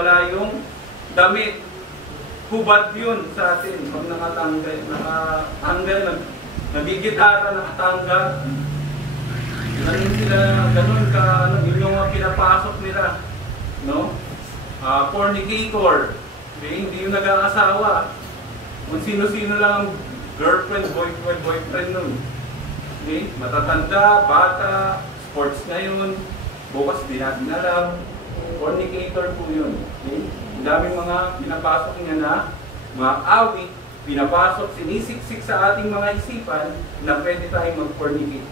Wala yung damit. Hubad yun sa atin. Pag nakatanggal, nagigitara, nakatanggal. Ganun sila, ganun ka, yun yung pinapasok nila. No? Fornicator. Okay? Hindi yung nag-aasawa. Kung sino-sino lang ang girlfriend, boyfriend nun. Okay? Matatanda, bata, sports na yun. Bukas di natin alam. Fornicator po yun. Okay? Ang daming mga pinapasok niya na mga awit, pinapasok, sinisiksik sa ating mga isipan na pwede tayong mag-fornicate.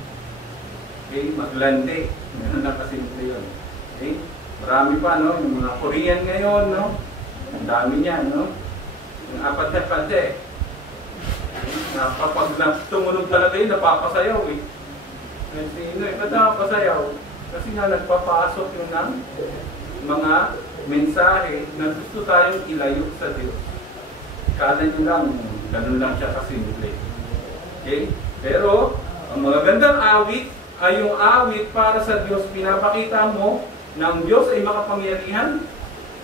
Okay? Maglande. Ganun na kasimple yun. Okay? Marami pa, no? Yung mga Korean ngayon, no? Ang dami niyan, no? Yung apat na pande. Kapag tumunog talaga yun, napapasayaw eh. Sino eh, ba't napapasayaw? Kasi nga nagpapasok yun ng mga mensahe na gusto tayong ilayo sa Diyos. Kala nyo lang, ganun lang siya kasimple. Okay? Pero, ang magagandang awit ay yung awit para sa Diyos. Pinapakita mo na ang Diyos ay makapangyarihan,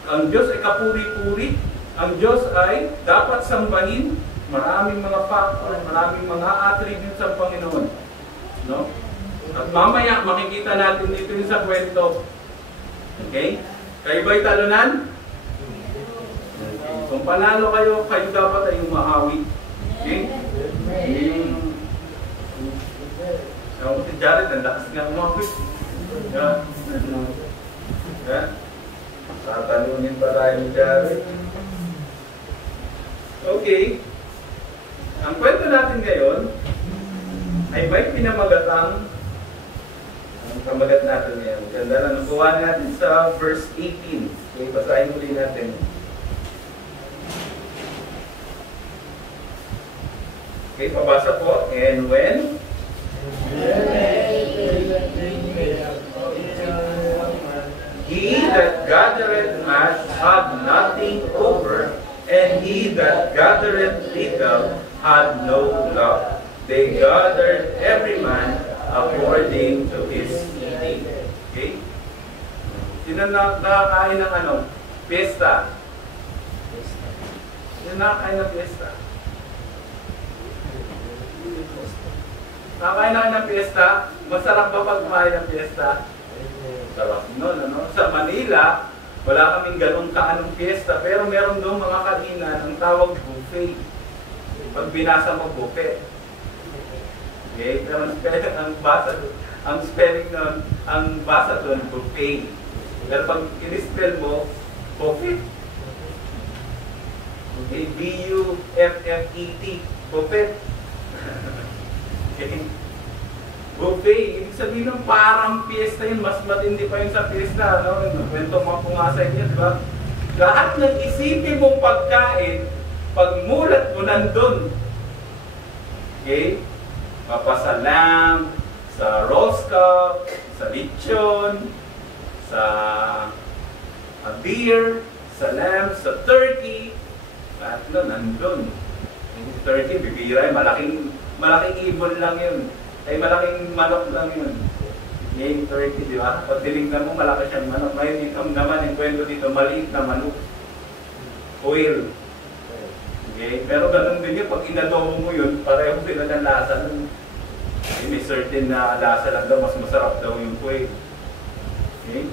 ang Diyos ay kapuri-puri, ang Diyos ay dapat sambahin. Maraming mga factor, maraming mga attributes sa Panginoon. No? At mamaya, makikita natin dito yung sa kwento. Okay? Kayo ba'y talunan? Kung panalo kayo, kayo dapat ay umahawit. Okay? Si Jared, ang lakas nga umahawit. Tatalunin pa tayo ni Jared. Okay. Ang kwento natin ngayon ay may pinamagatang ang pamagat natin ngayon. Ganda na nakuha natin sa verse 18. Okay, basahin muli natin. Okay, pabasa po. And when he that gathereth much had nothing over, and he that gathereth little had no love. They gathered every man according to his eating. Okay? Sino nakakain ng ano? Fiesta. Sino nakakain ng fiesta? Nakakain na ng fiesta? Masarap ba pag kumain ng fiesta? Sarap nun, ano? Sa Manila, wala kaming ganun kaanong fiesta, pero meron doon mga kainan ang tawag buffet. Pag binasa mo buffet. Okay? Pero ang spelling nun, ang basa doon, buffet. Pero pag in-spell mo, buffet. Okay? B-U-F-F-E-T. Buffet. Okay? Buffet. Ibig sabihin ng parang fiesta yun. Mas matindi pa yun sa fiesta. No? Kwento mo po nga sa inyo, di ba? Lahat ng isipin mong pagkain, pagmulat mo nandun. Okay? Papasalam, sa roast cup, sa lechon, sa beer, sa lamb, sa turkey. Lahat nun, nandun. Yung turkey, bibira, malaking ibon lang yun. Ay malaking manok lang yun. Yung turkey, di ba? Pag tinignan mo, malaki siyang manok. Ngayon dito naman, yung kwento dito, maliit na manok. Oil. Okay? Pero ganun din yun, pag inadobo mo yun, pareho sila ng lasa nun. May certain na lasa lang daw, mas masarap daw yung quail. Okay?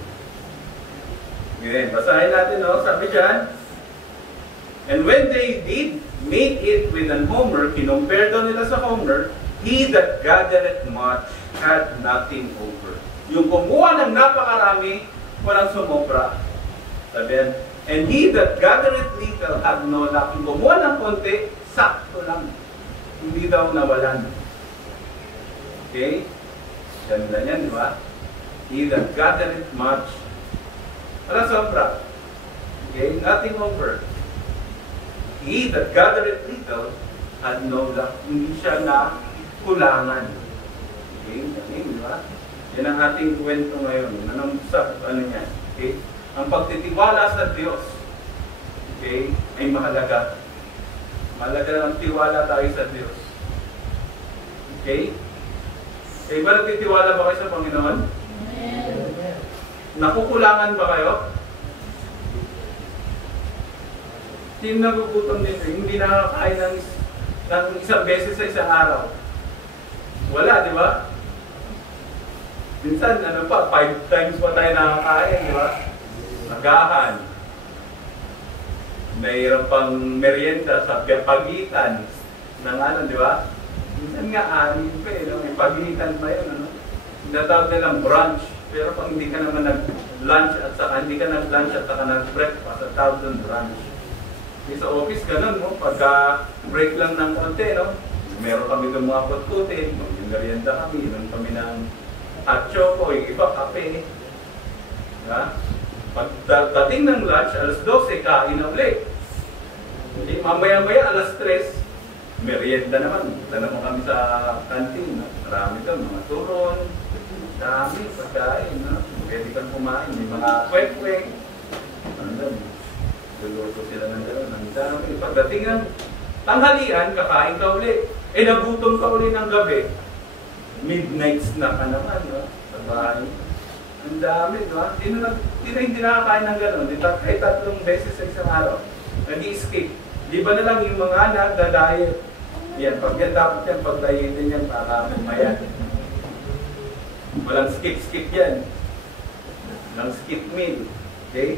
Ngayon, basahin natin, no? Sabi dyan, and when they did make it with an homer, kinumpare daw nila sa homer, he that gathereth much had nothing over. Yung kumuha ng napakarami, walang sumobra. Sabi, and he that gathereth little had no lack. Yung kumuha ng konti, sakto lang. Hindi daw nawalan. Okay? Ganda niyan, di ba? He that gathereth much, walang sobra. Okay? Nothing over. He that gathereth little had no lack. Hindi siya na kulangan. Okay? Okay, di ba? Yan ang ating kwento ngayon. Ano niya? Okay? Ang pagtitiwala sa Diyos, okay, ay mahalaga. Mahalaga ang tiwala tayo sa Diyos. Okay? Kayo ba nagtitiwala ba kayo sa Panginoon? Amen. Nakukulangan ba kayo? Sino nagugutom dito? Hindi nakakain ng isang beses sa isang araw. Wala, di ba? Minsan, 5 times pa tayo nakakain, di ba? Nagahan. Mayroon pang merienda sa pagitan ng di ba? Minsan nga, pa may pagitan pa yun, Tinatawag nilang brunch. Pero pag hindi ka naman nag-lunch at saka hindi ka nag-lunch at saka nag-breakfast, at tawag doon brunch. Sa office, ganun, pagka break lang ng konti, meron kami ng mga pagkutin, mag-merienda kami, inom kami ng hot choco, yung iba, kape. Pagdating ng lunch, alas 12, kain na ulit. Hindi, mamaya-maya, alas 3, merienda naman. Punta naman kami sa canteen. Marami doon, mga turon, dami, pagkain. Pwede kang kumain, may mga kwek-kwek. Luluto sila ng gano'n, ang dami. Pagdating ng tanghalian, kakain ka ulit. Nagutom ka ulit ng gabi. Midnight snack ka naman, sa bahay. Ang dami, Sino hindi nakakain ng gano'n? Kahit 3 beses sa isang araw. Nag-i-skip. Di ba na lang yung mga nagda-diet? Yan, dapat yan, pag-dietin yan para mamaya. Walang skip yan. Walang skip meal. Okay?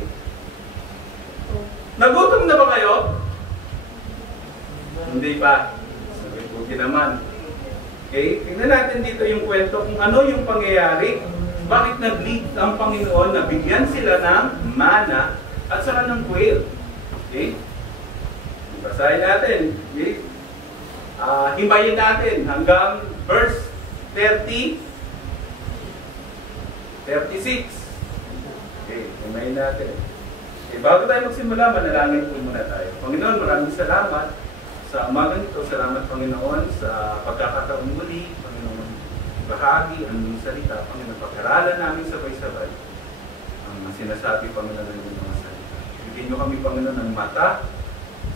Nagutom na ba kayo? Hindi pa. Sabi naman. Okay? Tingnan natin dito yung kwento kung ano yung pangyayari. Bakit nag-lead ang Panginoon na bigyan sila ng mana at saka ng quail? Okay? Basahin natin. Okay? Himayin natin hanggang verse 36. Okay, himayin natin. Okay, bago tayo magsimula, manalangin po muna tayo. Panginoon, maraming salamat sa umagang ito. Salamat, Panginoon, sa pagkakataon muli. Panginoon, bahagi ang iyong salita. Panginoon, pag-aralan namin sabay-sabay ang sinasabi, Panginoon, ng iyong mga salita. Bigyan niyo kami, Panginoon, ng mata,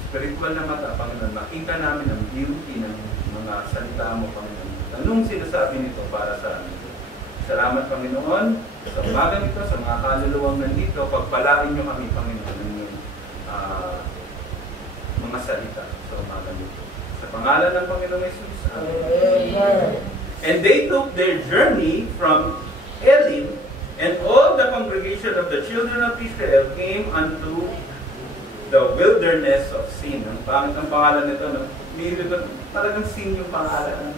spiritual na mata, Panginoon. Makita namin ang beauty ng mga salita mo, Panginoon. Anong sinasabi nito para sa amin? Salamat, Panginoon, sa umagang ito, sa mga kaluluwang nandito. Pagpalain niyo kami, Panginoon, ng mga salita sa umagang ito. Sa pangalan ng Panginoon Jesus. Amen. And they took their journey from Elim, and all the congregation of the children of Israel came unto the wilderness of Sin. Ang pangit ang pangalan nito, talagang Sin yung pangalan.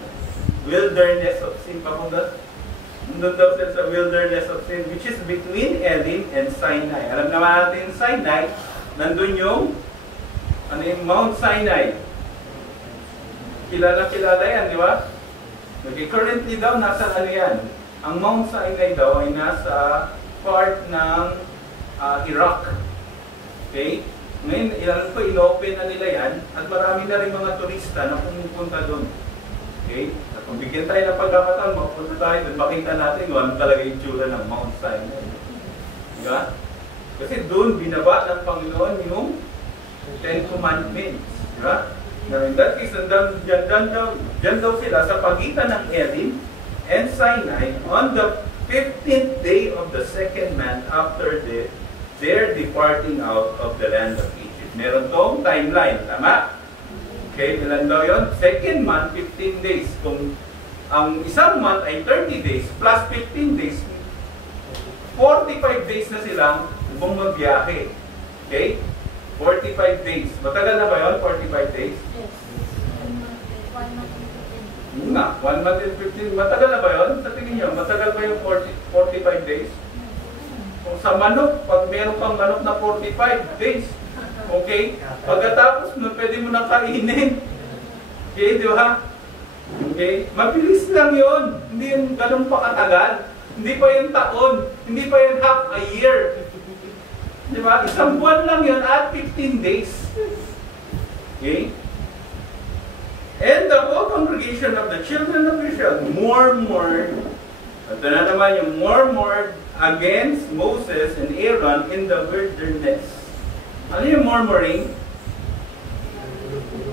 Wilderness of Sin. Papunta daw sa wilderness of Sin, which is between Elim and Sinai. Alam naman natin Sinai, nandun yung Mount Sinai. Kilala yan, di ba? Okay, currently daw, nasa yan? Ang Mount Sinai daw ay nasa part ng Iraq. Okay? Ngayon, inopen na nila yan at marami na rin mga turista na pumupunta doon. Okay? At kung bigyan tayo ng pagkakataon, mapunta tayo doon, makita natin kung ano talaga yung tsura ng Mount Sinai. Diba? Kasi doon, binaba ng Panginoon yung 10 Commandments. Diba? Now in that case, dyan daw sila sa pagitan ng Elim and Sinai on the 15th day of the second month after their departing out of the land of Egypt. Meron tong timeline, tama? Okay, ilan daw yun? Second month, 15 days. Kung ang isang month ay 30 days plus 15 days, 45 days na silang bumagbiyahe. Okay? 45 days. Matagal na ba yun? 45 days? Yes. 1 month and 15. Nga, 1 month and 15. Matagal na ba yun? Sa tingin nyo, matagal ba yung 45 days? Kung sa manok, pag meron pang manok na 45 days, okay? Pagkatapos nun, pwede mo nang kainin. Okay, di ba? Okay? Mabilis lang yun. Hindi yung ganun pa katagal. Hindi pa yung taon. Hindi pa yung half a year. Di ba? Isang buwan lang yun at 15 days. Okay? And the whole congregation of the children of Israel murmured, at na naman yung murmured against Moses and Aaron in the wilderness. Ano yung murmuring?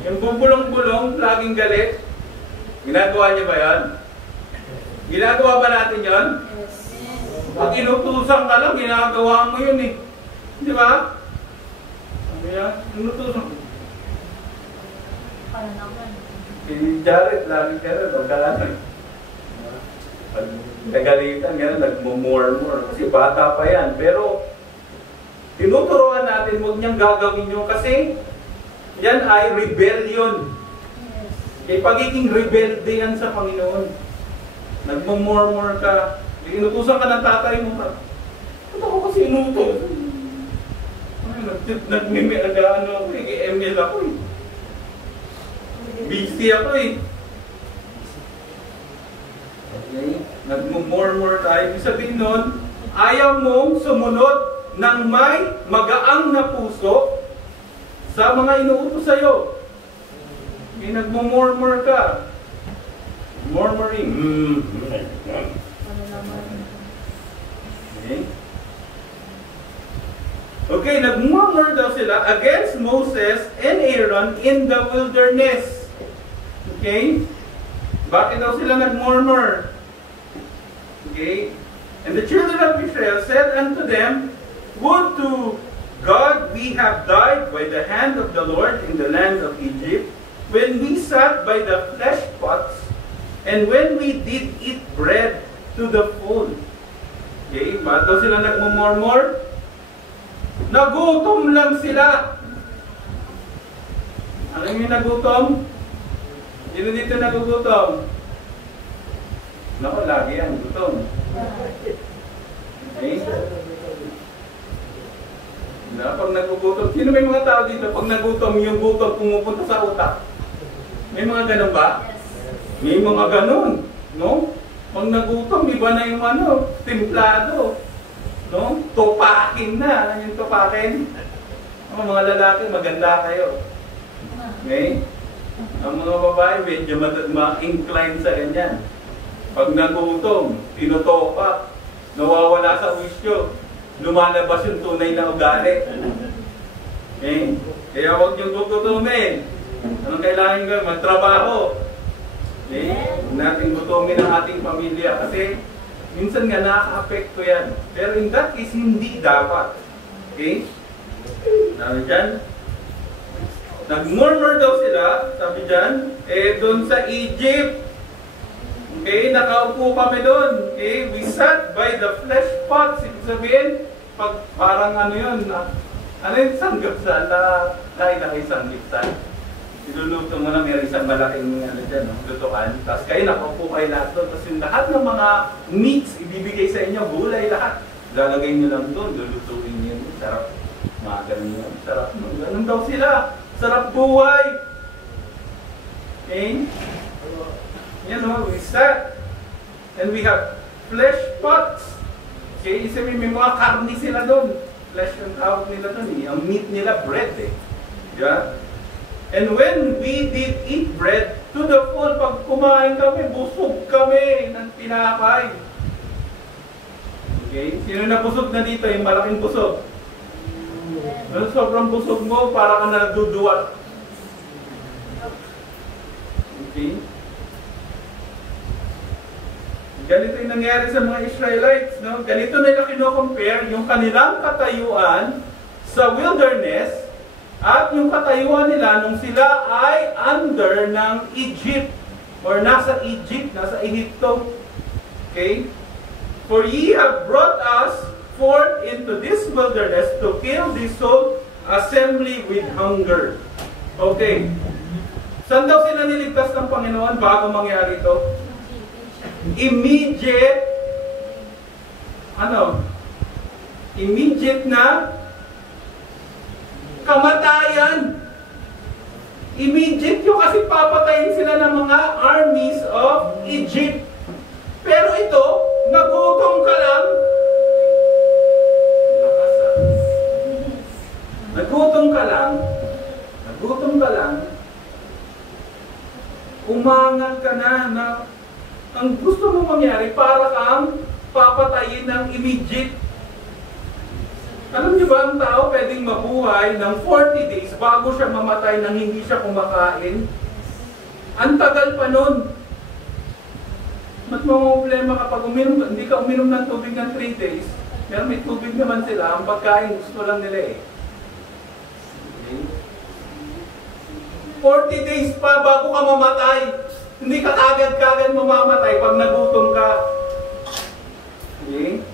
Yung bubulong-bulong, laging galit. Ginagawa niyo ba yan? Ginagawa ba natin yan? Yes. Pag inutusan ka lang, ginagawa mo yun eh. Di ba? Ano yan? Inutusan. lagi gano'n, pag nagalitan, gano'n, nagmumurmur. Kasi bata pa yan. Pero, tinuturuan natin, huwag niyang gagawin nyo kasi yan ay rebellion. Kaya pagiging rebelde yan sa Panginoon. Nagmumurmur ka. Inutusan ka ng tatay mo. Ba't ako kasi inutos? Nagmimiagaan ako eh. ML ako eh. Busy ako eh. Okay? Nagmumurmur tayo. Ibig sabihin nun, ayaw mong sumunod ng may magaang na puso sa mga inuutos sa'yo. Okay, nagmumurmur ka. Murmuring. Okay? Okay, nagmurmur daw sila against Moses and Aaron in the wilderness. Okay? Bakit daw sila nagmurmur? Okay? And the children of Israel said unto them, would to God we have died by the hand of the Lord in the land of Egypt, when we sat by the flesh pots, and when we did eat bread to the full. Okay? Bakit daw sila nagmumurmur? Nagutom lang sila. Alam niyo nagutom? Sino dito nagugutom? Naku, lagi yan, gutom. Okay? Pag nagugutom, sino may mga tao dito? Pag nagutom, yung gutom pumupunta sa utak. May mga ganun ba? May mga ganun. No? Pag nagutom, iba na yung templado. No? Tupakin na. Ano yung tupakin? Mga lalaki, maganda kayo. Okay? Ang mga babae, medyo ma-incline sa ganyan. Pag nagutom, tinutopak, nawawala sa wisyo, lumalabas yung tunay na ugali. Okay? Kaya huwag niyong gugutumin. Anong kailangan gawin? Magtrabaho. Okay? Huwag natin gutumin ang ating pamilya kasi minsan nga nakaka-apekto yan. Pero in that case, hindi dapat. Okay? Sabi dyan, nagmurmur daw sila, sabi dyan, doon sa Egypt. Okay, nakaupo kami doon. Okay, we sat by the flesh pots. Ibig sabihin, parang ano yun, ano yung sanggapsal na kay sanggapsal. Iluluto mo na, may isang malaking dyan, lutuan. Tapos kayo nakaupo kayo lahat doon. Tapos yung lahat ng mga meats ibibigay sa inyo, gulay lahat. Lalagay nyo lang doon, lulutuin nyo. Sarap. Mga ganun yun. Sarap. Ganun daw sila. Sarap buhay. Okay? Yan o, we sat. And we have flesh pots. Okay? Isipin, may mga karni sila doon. Flesh ang tawag nila doon eh. Ang meat nila, bread eh. Yeah? And when we did eat bread to the full, pag kumain kami, busog kami ng tinapay. Okay? Sino na busog na dito? Yung malaking busog. Well, sobrang busog mo, para ka na nagduduwat. Okay? Ganito yung nangyari sa mga Israelites. No? Ganito nila kino-compare yung kanilang katayuan sa wilderness at yung katayuan nila nung sila ay under ng Egypt or nasa Egypt, nasa Egypto. Okay? For ye have brought us forth into this wilderness to kill this whole assembly with hunger. Okay. Saan daw sila niligtas ng Panginoon bago mangyari ito? Immediate immediate na kamatayan. Immediate yung kasi papatayin sila ng mga armies of Egypt. Pero ito, nagutom ka lang. Nagutom ka lang. Umangat ka na ang gusto mo mangyari para kang papatayin ng immediate. Alam niyo ba ang tao pwedeng mabuhay ng 40 days bago siya mamatay nang hindi siya kumakain? Ang tagal pa nun. Mas problema kapag hindi ka uminom ng tubig ng 3 days, pero may tubig naman sila, ang pagkain gusto lang nila eh. Okay? 40 days pa bago ka mamatay. Hindi ka kagad-kagad mamamatay pag nagutom ka. Okay?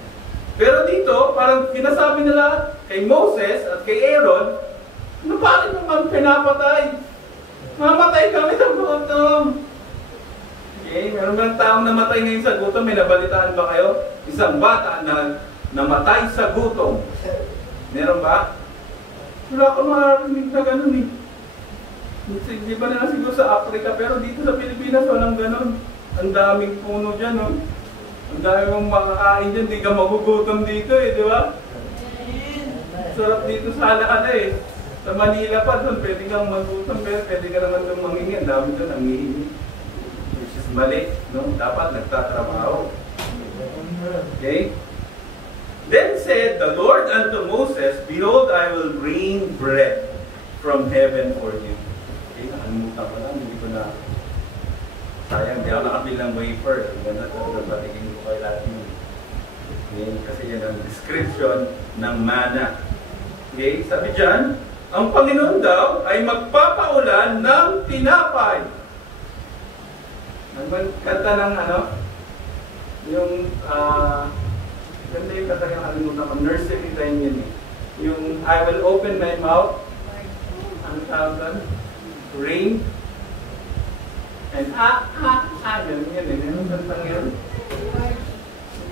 Pero dito, parang pinasabi nila kay Moses at kay Aaron, ano bakit mo kami pinapatay? Mamatay kami sa gutom. Okay? Meron bang taong namatay ngayon sa gutom? May nabalitaan ba kayo? Isang bata na namatay sa gutom. Meron ba? Wala akong makarinig na ganun eh. Di ba na siguro sa Africa, pero dito sa Pilipinas walang ganun. Ang daming puno dyan, no? Ang dami mong makakain dyan, di ka magugutom dito eh, di ba? Sarap dito sa ala-ala eh. Sa Manila pa doon, pwede kang magutom, pero pwede ka naman doon mangingi. Ang dami doon ang hihingi. Which is mali, no? Dapat nagtatrabaho. Okay? Then said the Lord unto Moses, Behold, I will rain bread from heaven for you. Okay, nakalimutan ko lang, hindi ko na... Sayang, di ako nakabili ng wafer. Ganda ito, batigin ko kayo lahat yun. Okay, kasi yan ang description ng manna. Okay, sabi dyan, ang Panginoon daw ay magpapaulan ng tinapay. Kanta ng ano? Yung, ganda yung kanta yung alimutan ko, nursery time yun eh. Yung, I will open my mouth. Ano tawag doon? Rain. And ganun yan eh. Anong kantang yun?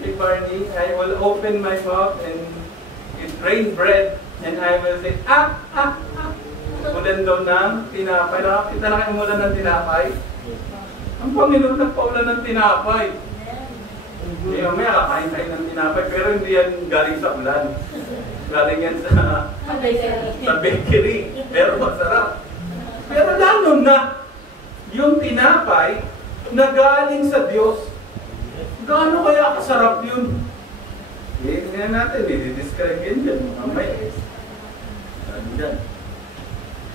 Okay, Barney, I will open my mouth and it rain bread and I will say, Ulan daw ng tinapay. Nakakita na kayo umulan ng tinapay? Ang Panginoon nagpaulan ng tinapay. Hindi, mamaya kakain tayo ng tinapay, pero hindi yan galing sa ulan. Galing yan sa bakery. Pero masarap. Pero lalo na, yung tinapay na galing sa Diyos. Gaano kaya kasarap yun? Tingnan natin, i-describe yan dyan. Mamaya.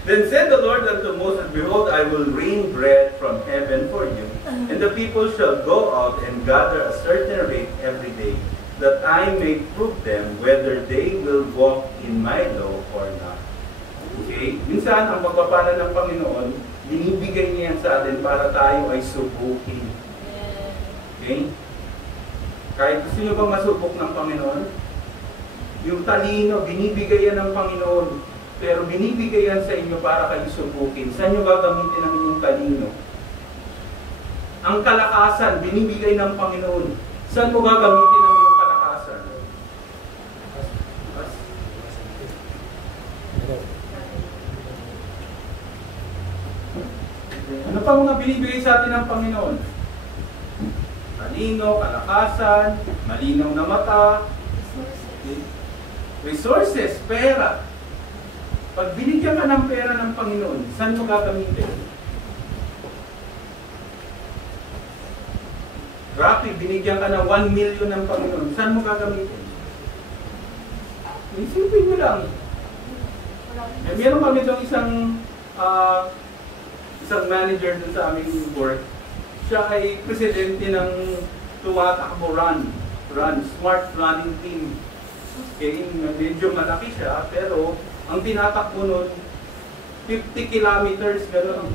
Then said the Lord unto Moses, Behold, I will rain bread from heaven for you, and the people shall go out and gather a certain rate every day, that I may prove them whether they will walk in my law or not. Okay? Minsan, ang pagpapala ng Panginoon, binibigay niya yan sa atin para tayo ay subukin. Okay? Kahit gusto nyo bang masubok ng Panginoon? Yung talino, binibigay yan ng Panginoon. Pero binibigay yan sa inyo para kayo subukin. Saan nyo gagamitin ang inyong talino? Ang kalakasan, binibigay ng Panginoon. Saan mo gagamitin ang iyong kalakasan? Ano pa mga binibigay sa atin ng Panginoon? Talino, kalakasan, malinaw na mata, resources, pera. Pag binigyan ka ng pera ng Panginoon, saan mo gagamitin? Rapi, binigyan ka ng 1 million ng Panginoon, saan mo gagamitin? Isipin mo lang. Meron kami itong isang manager dun sa aming work. Siya ay presidente ng tumatakbo run, smart running team. Okay, medyo malaki siya, pero ang tinatakbo nun, 50 kilometers, gano'n.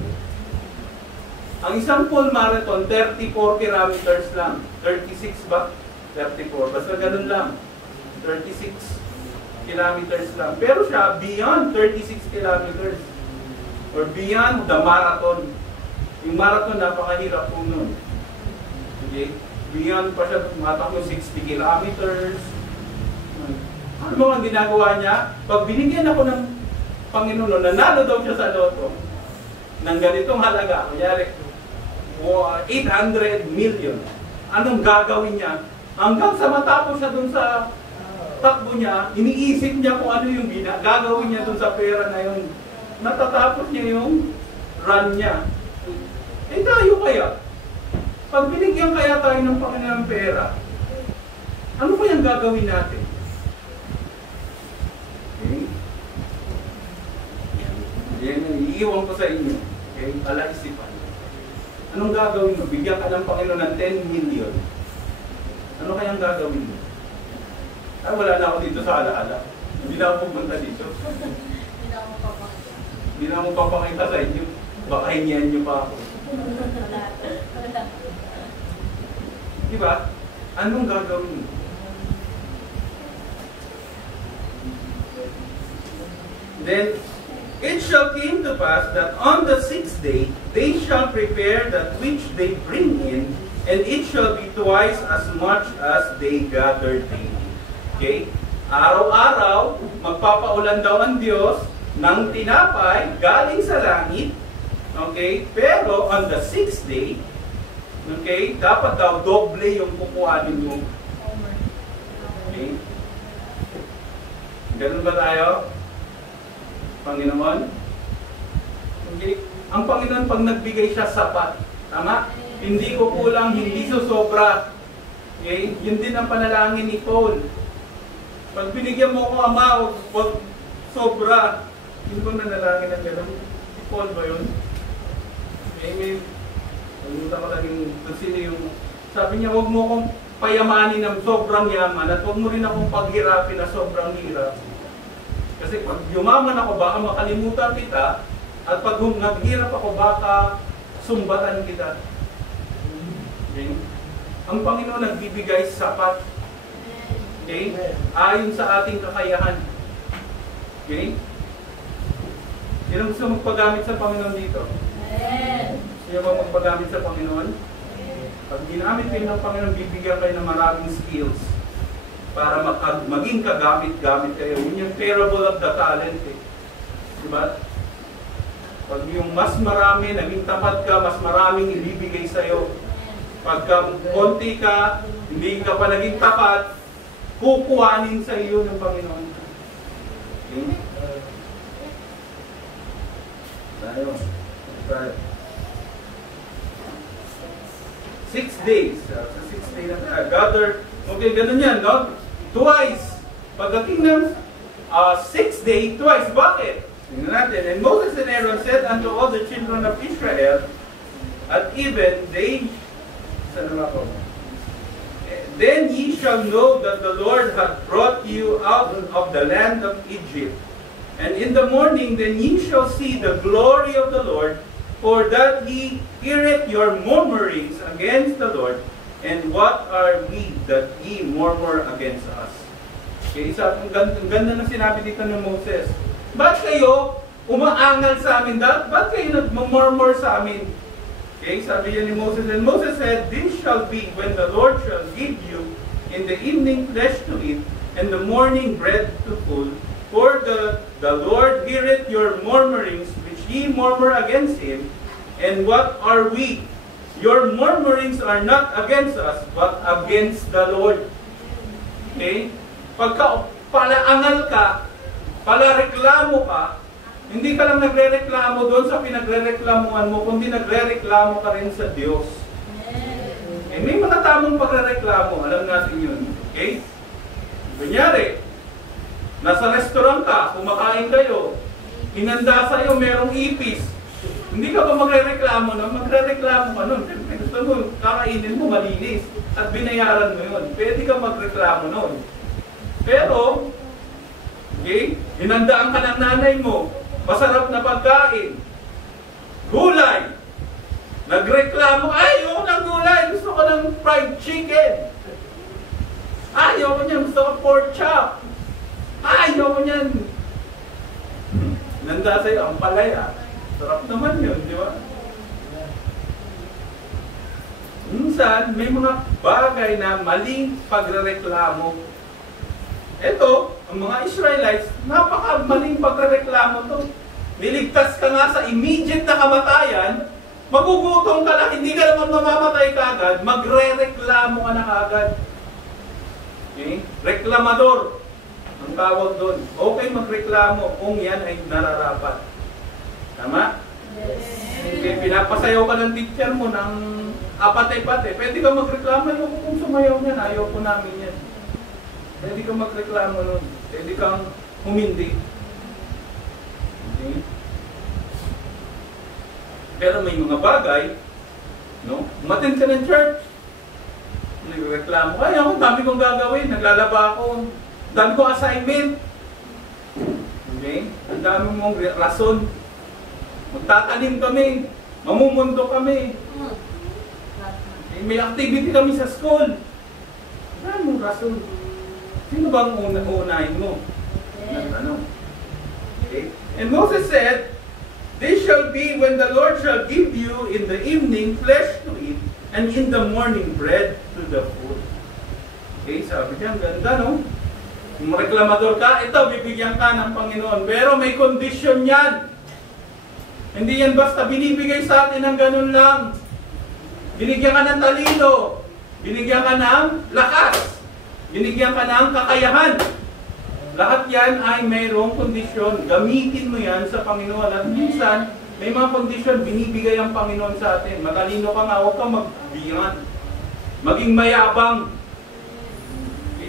Ang isang full marathon, 34 kilometers lang. 36 ba? 34. Basta gano'n lang. 36 kilometers lang. Pero siya, beyond 36 kilometers. Or beyond the marathon. Yung marathon, napakahirap po nun. Okay? Beyond pa siya, tumatakbo 60 kilometers. Ano mo ang ginagawa niya? Pag binigyan ako ng Panginoon, nanalo daw siya sa loto ng ganitong halaga, kunyari 800 million. Anong gagawin niya? Hanggang sa matapos siya dun sa takbo niya, iniisip niya kung ano yung gagawin niya dun sa pera na yun. Natatapos niya yung run niya. Eh tayo kaya? Pag binigyan kaya tayo ng Panginoon ng pera, ano ba yung gagawin natin? Okay? Yan, iiwan ko sa inyo. Okay? Palaisipan. Anong gagawin mo? Bigyan ka ng Panginoon ng 10 million. Ano kayang gagawin mo? Ay, wala na ako dito sa alaala. Hindi na ako pupunta dito. Hindi na ako papakita sa inyo. Baka hingihan nyo pa ako. Di ba? Anong gagawin mo? Then, it shall came to pass that on the 6th day, they shall prepare that which they bring in, and it shall be twice as much as they gathered daily. Okay? Araw-araw, magpapaulan daw ang Diyos ng tinapay galing sa langit. Okay? Pero on the 6th day, okay, dapat daw doble yung kukuhanin mo. Okay? Ganun ba tayo? Panginoon? Okay? Ang Panginoon, pag nagbigay siya, sapat. Tama? Hindi ko kulang, hindi susobra. Okay? Yun din ang panalangin ni Paul. Pag binigyan mo ko, Ama, wag sobra. Hindi ko nanalangin ng gano'n. Si Paul ba yun? Amen. Pagpunta ko laging sino yung... Sabi niya, wag mo akong payamanin ng sobrang yaman at wag mo rin akong paghirapin na sobrang hirap. Kasi pag yumaman ako, baka makalimutan kita, at pag naghirap ako, baka sumbatan kita. Okay? Ang Panginoon nagbibigay sapat. Okay? Ayon sa ating kakayahan. Okay? Sino gusto magpagamit sa Panginoon dito? Sino ba magpagamit sa Panginoon? Pag ginamit kayo ng Panginoon, bibigyan kayo ng maraming skills para maging kagamit-gamit kayo. Yun yung parable of the talent. Eh. Diba? Pag yung mas marami, naging tapat ka, mas maraming ibibigay sa'yo. Pagka konti ka, hindi ka pa naging tapat, kukuhanin sa iyo ng Panginoon. Okay? Tayo. 6 days. Sa 6 days na gather. Okay, ganun yan, no? Twice. Pagdating ng 6th day, twice. Bakit? Tingnan natin. And Moses and Aaron said unto all the children of Israel, at even they, saan naman ako? Then ye shall know that the Lord hath brought you out of the land of Egypt. And in the morning then ye shall see the glory of the Lord, for that ye heareth your murmurings against the Lord. And what are we that ye murmur against us? Okay, ang ganda na sinabi dito ng Moses. Ba't kayo umaangal sa amin? Ba't kayo nagmurmur sa amin? Okay, sabi yan ni Moses. And Moses said, this shall be when the Lord shall give you in the evening flesh to eat, and the morning bread to full. For the Lord heareth your murmurings, which ye murmur against him. And what are we? Your murmurings are not against us, but against the Lord. Okay? Pagka palaangal ka, palareklamo ka, hindi ka lang nagre-reklamo doon sa pinagre-reklamuhan mo, kundi nagre-reklamo ka rin sa Diyos. Eh, may mga tamang pagre-reklamo, alam natin yun. Okay? Kunyari, nasa restaurant ka, kumakain kayo, hinanda sa'yo, merong ipis. Hindi ka ba magre-reklamo nun? Magre-reklamo ka nun. Gusto mo, kakainin mo, malinis. At binayaran mo yun. Pwede ka magreklamo nun. Pero, okay, hinandaan ka ng nanay mo. Masarap na pagkain. Gulay. Nagreklamo, ayaw ng gulay. Gusto ko ng fried chicken. Ayaw ko niyan. Gusto ko pork chop. Ayaw ko niyan. Nanda sa'yo, ang palaya. Sarap naman yun, di ba? Minsan, may mga bagay na maling pagrereklamo. Ito, ang mga Israelites, napaka-maling pagrereklamo to. Niligtas ka nga sa immediate na kamatayan, magugutom ka lang, hindi ka naman mamamatay kagad, magre-reklamo ka na kagad. Okay? Reklamador ang tawag doon. Okay magreklamo kung yan ay nararapat. Tama? Yes. Okay, pinapasayaw ka ng teacher mo ng apatay-patay. Pwede ka magreklamo nun kung sumayaw niyan. Ayaw po namin yan. Pwede ka magreklamo nun. Pwede kang humindi. Okay? Pero may mga bagay, no? Umattend ka ng church. Nagreklamo. Ay, ako, dami kong gagawin. Naglalaba ako. Dami kong assignment. Okay? Ang dami mong rason. Magtatanim kami. Mamumundo kami. May activity kami sa school. Ano rason? Sino bang unahin mo? Ano? Okay? And Moses said, "This shall be when the Lord shall give you in the evening flesh to eat, and in the morning bread to the food." Okay, sabi niya, ang ganda, no? Kung reklamador ka, ito, bibigyan ka ng Panginoon. Pero may condition yan. Hindi yan basta binibigay sa atin ng ganun lang. Binigyan ka ng talino. Binigyan ka ng lakas. Binigyan ka ng kakayahan. Lahat yan ay mayroong kondisyon. Gamitin mo yan sa Panginoon. At minsan, may mga kondisyon binibigay ang Panginoon sa atin. Matalino ka nga, huwag kang magbiyan. Maging mayabang.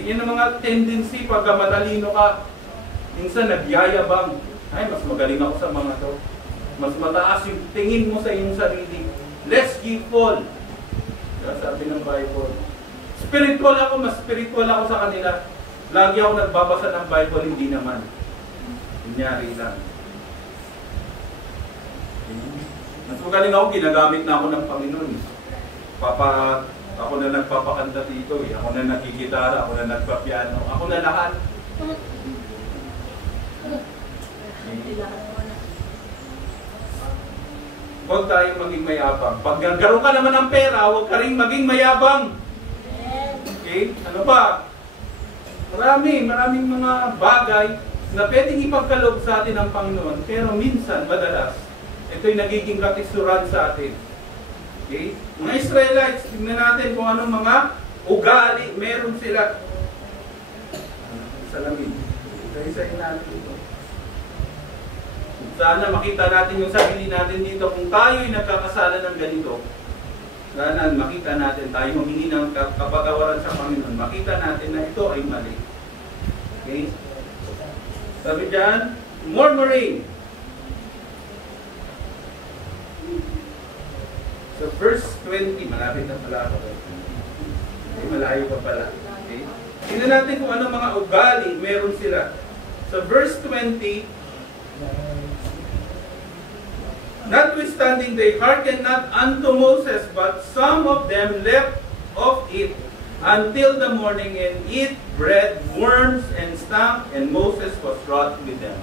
Yan ang mga tendency pagka matalino ka. Minsan nagyayabang. Ay, mas magaling ako sa mga to. Mas mataas yung tingin mo sa iyong sarili. Lest ye fall. Sabi ng Bible. Spiritual ako, mas spiritual ako sa kanila. Lagi ako nagbabasa ng Bible, hindi naman. Kunyari lang. Mas magaling ako, ginagamit na ako ng Panginoon. Ako na nagpapakanta dito, ako na nagigitara, ako na nagpapiano, ako na lahat. Huwag tayong maging mayabang. Pag nagkaroon ka naman ng pera, huwag ka rin maging mayabang. Okay? Ano pa? Maraming mga bagay na pwedeng ipagkaloob sa atin ng Panginoon, pero minsan, madalas, ito'y nagiging katisuran sa atin. Okay? Mga Israelites, tingnan natin kung anong mga ugali meron sila. Salamin. Isa-isahin natin ito. Sana makita natin yung sarili natin dito. Kung tayo'y nagkakasala ng ganito, sana makita natin, tayo humingi ng kapatawaran sa Panginoon, makita natin na ito ay mali. Okay? Sabi dyan, murmuring. So verse 20, malapit na pala ako. Okay, malayo pa pala. Okay? Tingnan natin kung ano mga ugali meron sila. So verse 20, notwithstanding they hearkened not unto Moses, but some of them left of it until the morning and eat bread, worms, and stunk, and Moses was wroth with them.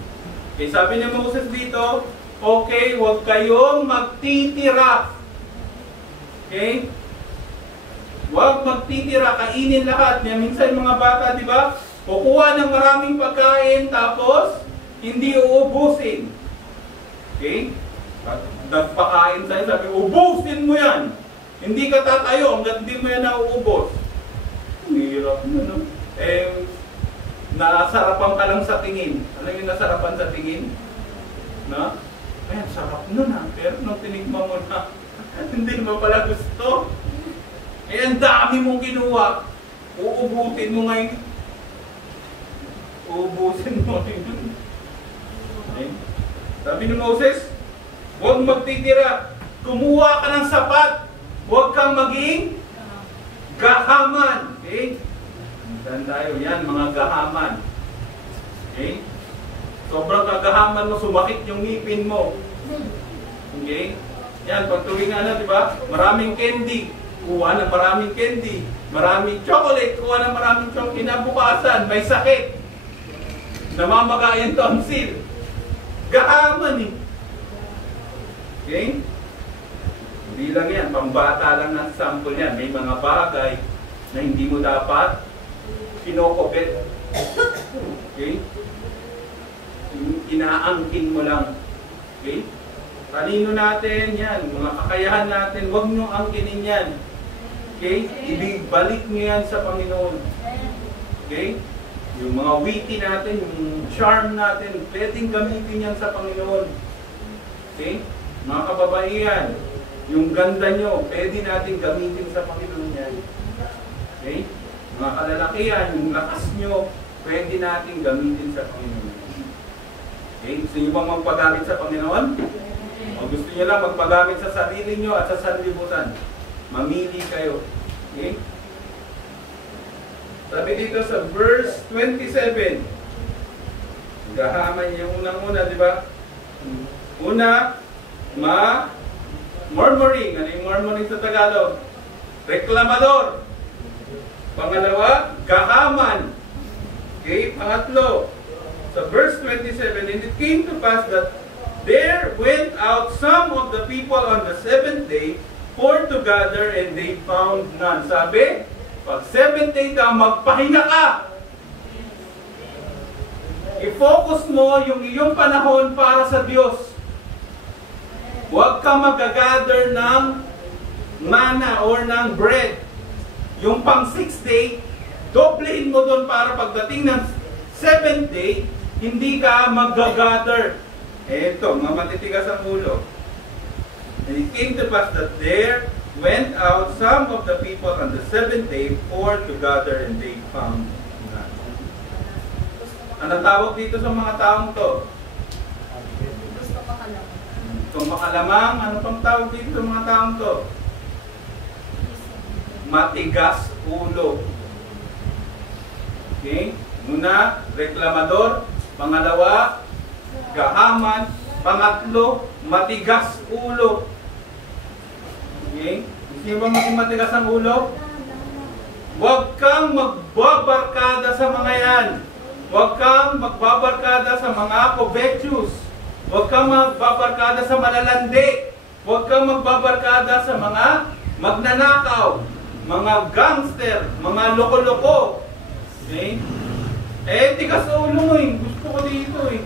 Okay, sabi ni Moses dito, okay, huwag kayong magtitira. Okay? Huwag magtitira, kainin lahat. Minsan mga bata, di ba? Kukuha ng maraming pagkain, tapos hindi uubusin. Okay? Nagpakain sa'yo, sabi, ubusin mo yan. Hindi ka tatayo hanggang hindi mo yan nauubos. Hirap mo, no? Nasarapan ka lang sa tingin. Ano yung nasarapan sa tingin? Na? Ay, sarap nun ha. Pero nung tinigma mo na, hindi mo pala gusto. Ang dami mong kinuha. Uubusin mo ngayon. Uubusin mo ngayon. Okay? Sabi ni Moses, huwag magtitira. Kumuha ka ng sapat. Huwag kang maging gahaman. Okay? Saan tayo? Yan, mga gahaman. Okay? Sobrang kagahaman mo, sumakit yung ngipin mo. Okay? Yan, pag tuwing di ba? Maraming candy. Kuha ng maraming candy. Maraming chocolate. Kuha ng maraming chocolate. Kinabukasan, may sakit. Namamagayan tonsil. Gahaman eh. Okay? Hindi lang yan. Pambata lang ng sample yan. May mga bagay na hindi mo dapat kinokobet. Okay? Inaangkin mo lang. Okay? Talino natin yan. Mga kakayahan natin. Huwag nyo angkinin yan. Okay? Ibalik nyo yan sa Panginoon. Okay? Yung mga witty natin, yung charm natin, pwedeng gamitin yan sa Panginoon. Okay? Mga kababaihan, yung ganda nyo, pwede natin gamitin sa Panginoon yan. Okay? Mga kalalakihan, yung lakas nyo, pwede natin gamitin sa Panginoon. Okay? Gusto nyo bang magpagamit sa Panginoon? O gusto nyo lang magpagamit sa sarili nyo at sa sanlibutan? Mamili kayo. Okay? Sabi dito sa verse 27, gahaman yung unang-una, di ba? Una, Murmuring. Ano yung murmuring sa Tagalog? Reklamador. Pangalawa, gahaman. Okay, pangatlo. Sa verse 27, and it came to pass that there went out some of the people on the seventh day for to gather, and they found none. Sabi, pag seventh day ka, magpahinga ka. I-focus mo yung iyong panahon para sa Diyos. Huwag ka mag-gather ng manna or ng bread. Yung pang 6th day, doblehin mo doon para pagdating ng 7th day, hindi ka mag-gather. Eto, mamatitigas ang ulo. And it came to pass that there went out some of the people on the 7th day for to gather, and they found none. Anong tawag dito sa mga taong to? Gusto makalamang. Kung makalamang, ano pang tawag dito sa mga taong to? Matigas ulo. Okay? Muna, reklamador. Pangalawa, gahaman. Pangatlo, matigas ulo. Okay? Hindi ba maging matigas ang ulo? Huwag kang magbabarkada sa mga yan. Huwag kang magbabarkada sa mga covetous. Huwag kang magbabarkada sa malalandi. Huwag kang magbabarkada sa mga magnanakaw, mga gangster, mga loko-loko. Okay? Tigas ulo mo eh. Gusto ko dito eh.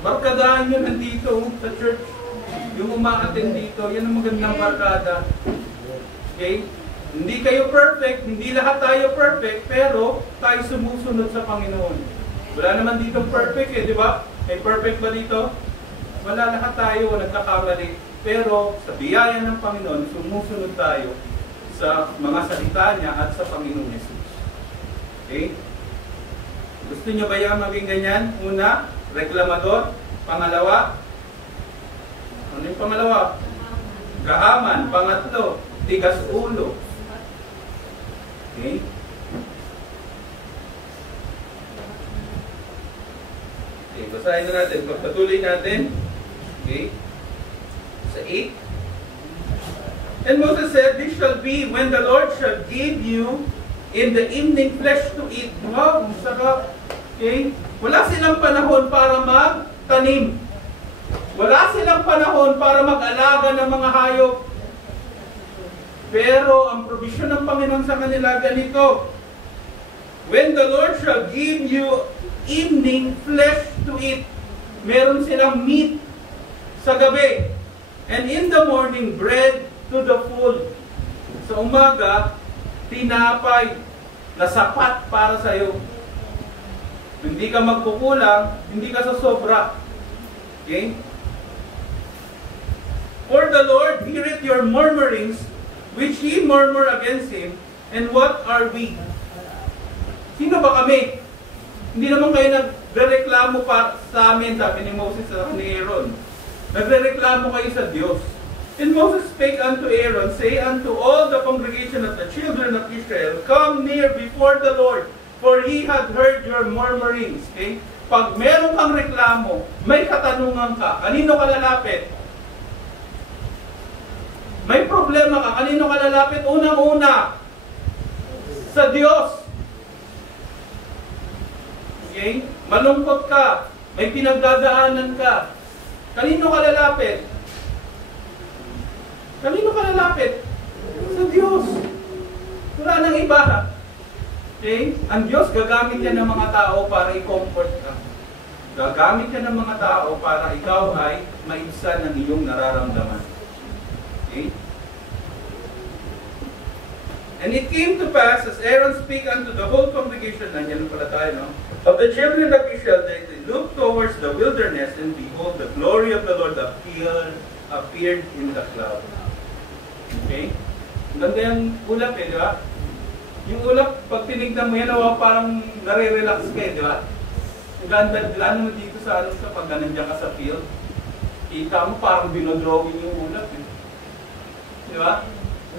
Barkadahan nyo nandito sa church. Yung umaattend dito, yan ang magandang barkada. Okay? Hindi kayo perfect, hindi lahat tayo perfect, pero tayo sumusunod sa Panginoon. Wala naman dito perfect eh, di ba? May perfect ba dito? Wala, lahat tayo nagkakamali. Pero sa biyaya ng Panginoon, sumusunod tayo sa mga salita niya at sa Panginoon Jesus. Okay? Gusto niyo ba yung maging ganyan? Una, reklamador. Pangalawa, ano yung pangalawa? Gahaman. Pangatlo, tigas ulo. Okay? Okay, basahin na natin. Pagpatuloy natin. Okay? Sa 8. And Moses said, this shall be when the Lord shall give you in the evening flesh to eat. Wow, ang sarap. Okay? Wala silang panahon para magtanim. Wala silang panahon para mag-alaga ng mga hayop. Pero ang provision ng Panginoon sa kanila ganito. When the Lord shall give you evening flesh to eat. Meron silang meat sa gabi. And in the morning, bread to the full. Sa umaga, tinapay na sapat para sa iyo. Hindi ka magkukulang, hindi ka sasobra. Okay? For the Lord heareth your murmurings, which ye murmur against Him, and what are we? Sino ba kami? Hindi naman kayo nagrereklamo pa sa amin, sabi ni Moses at ni Aaron. Nagrereklamo kayo sa Diyos. And Moses spake unto Aaron, say unto all the congregation of the children of Israel, come near before the Lord, for He hath heard your murmurings. Okay? Pag meron kang reklamo, may katanungan ka, kanino ka lalapit? May problema ka, kanino ka lalapit? Unang-una, sa Diyos. Okay? Malungkot ka, may pinagdadaanan ka, kanino ka lalapit? Kanino ka lalapit? Sa Diyos. Wala nang iba. Okay? Ang Diyos, gagamit yan ng mga tao para i-comfort ka. Gagamit yan ng mga tao para ikaw ay maibsan ng iyong nararamdaman. Okay? And it came to pass, as Aaron spake unto the whole congregation, nandiyan pala tayo, no? Of the children of Israel, they looked towards the wilderness, and behold, the glory of the Lord appeared in the cloud. Okay? Ganda yung ulap eh, di ba? Yung ulap, pag tinignan mo yan, parang nare-relax ka eh, di ba? Ang ganda, lalo mo dito sa ano, pag nandiyan ka sa field, kita mo parang binodrawing yung ulap eh. Di ba?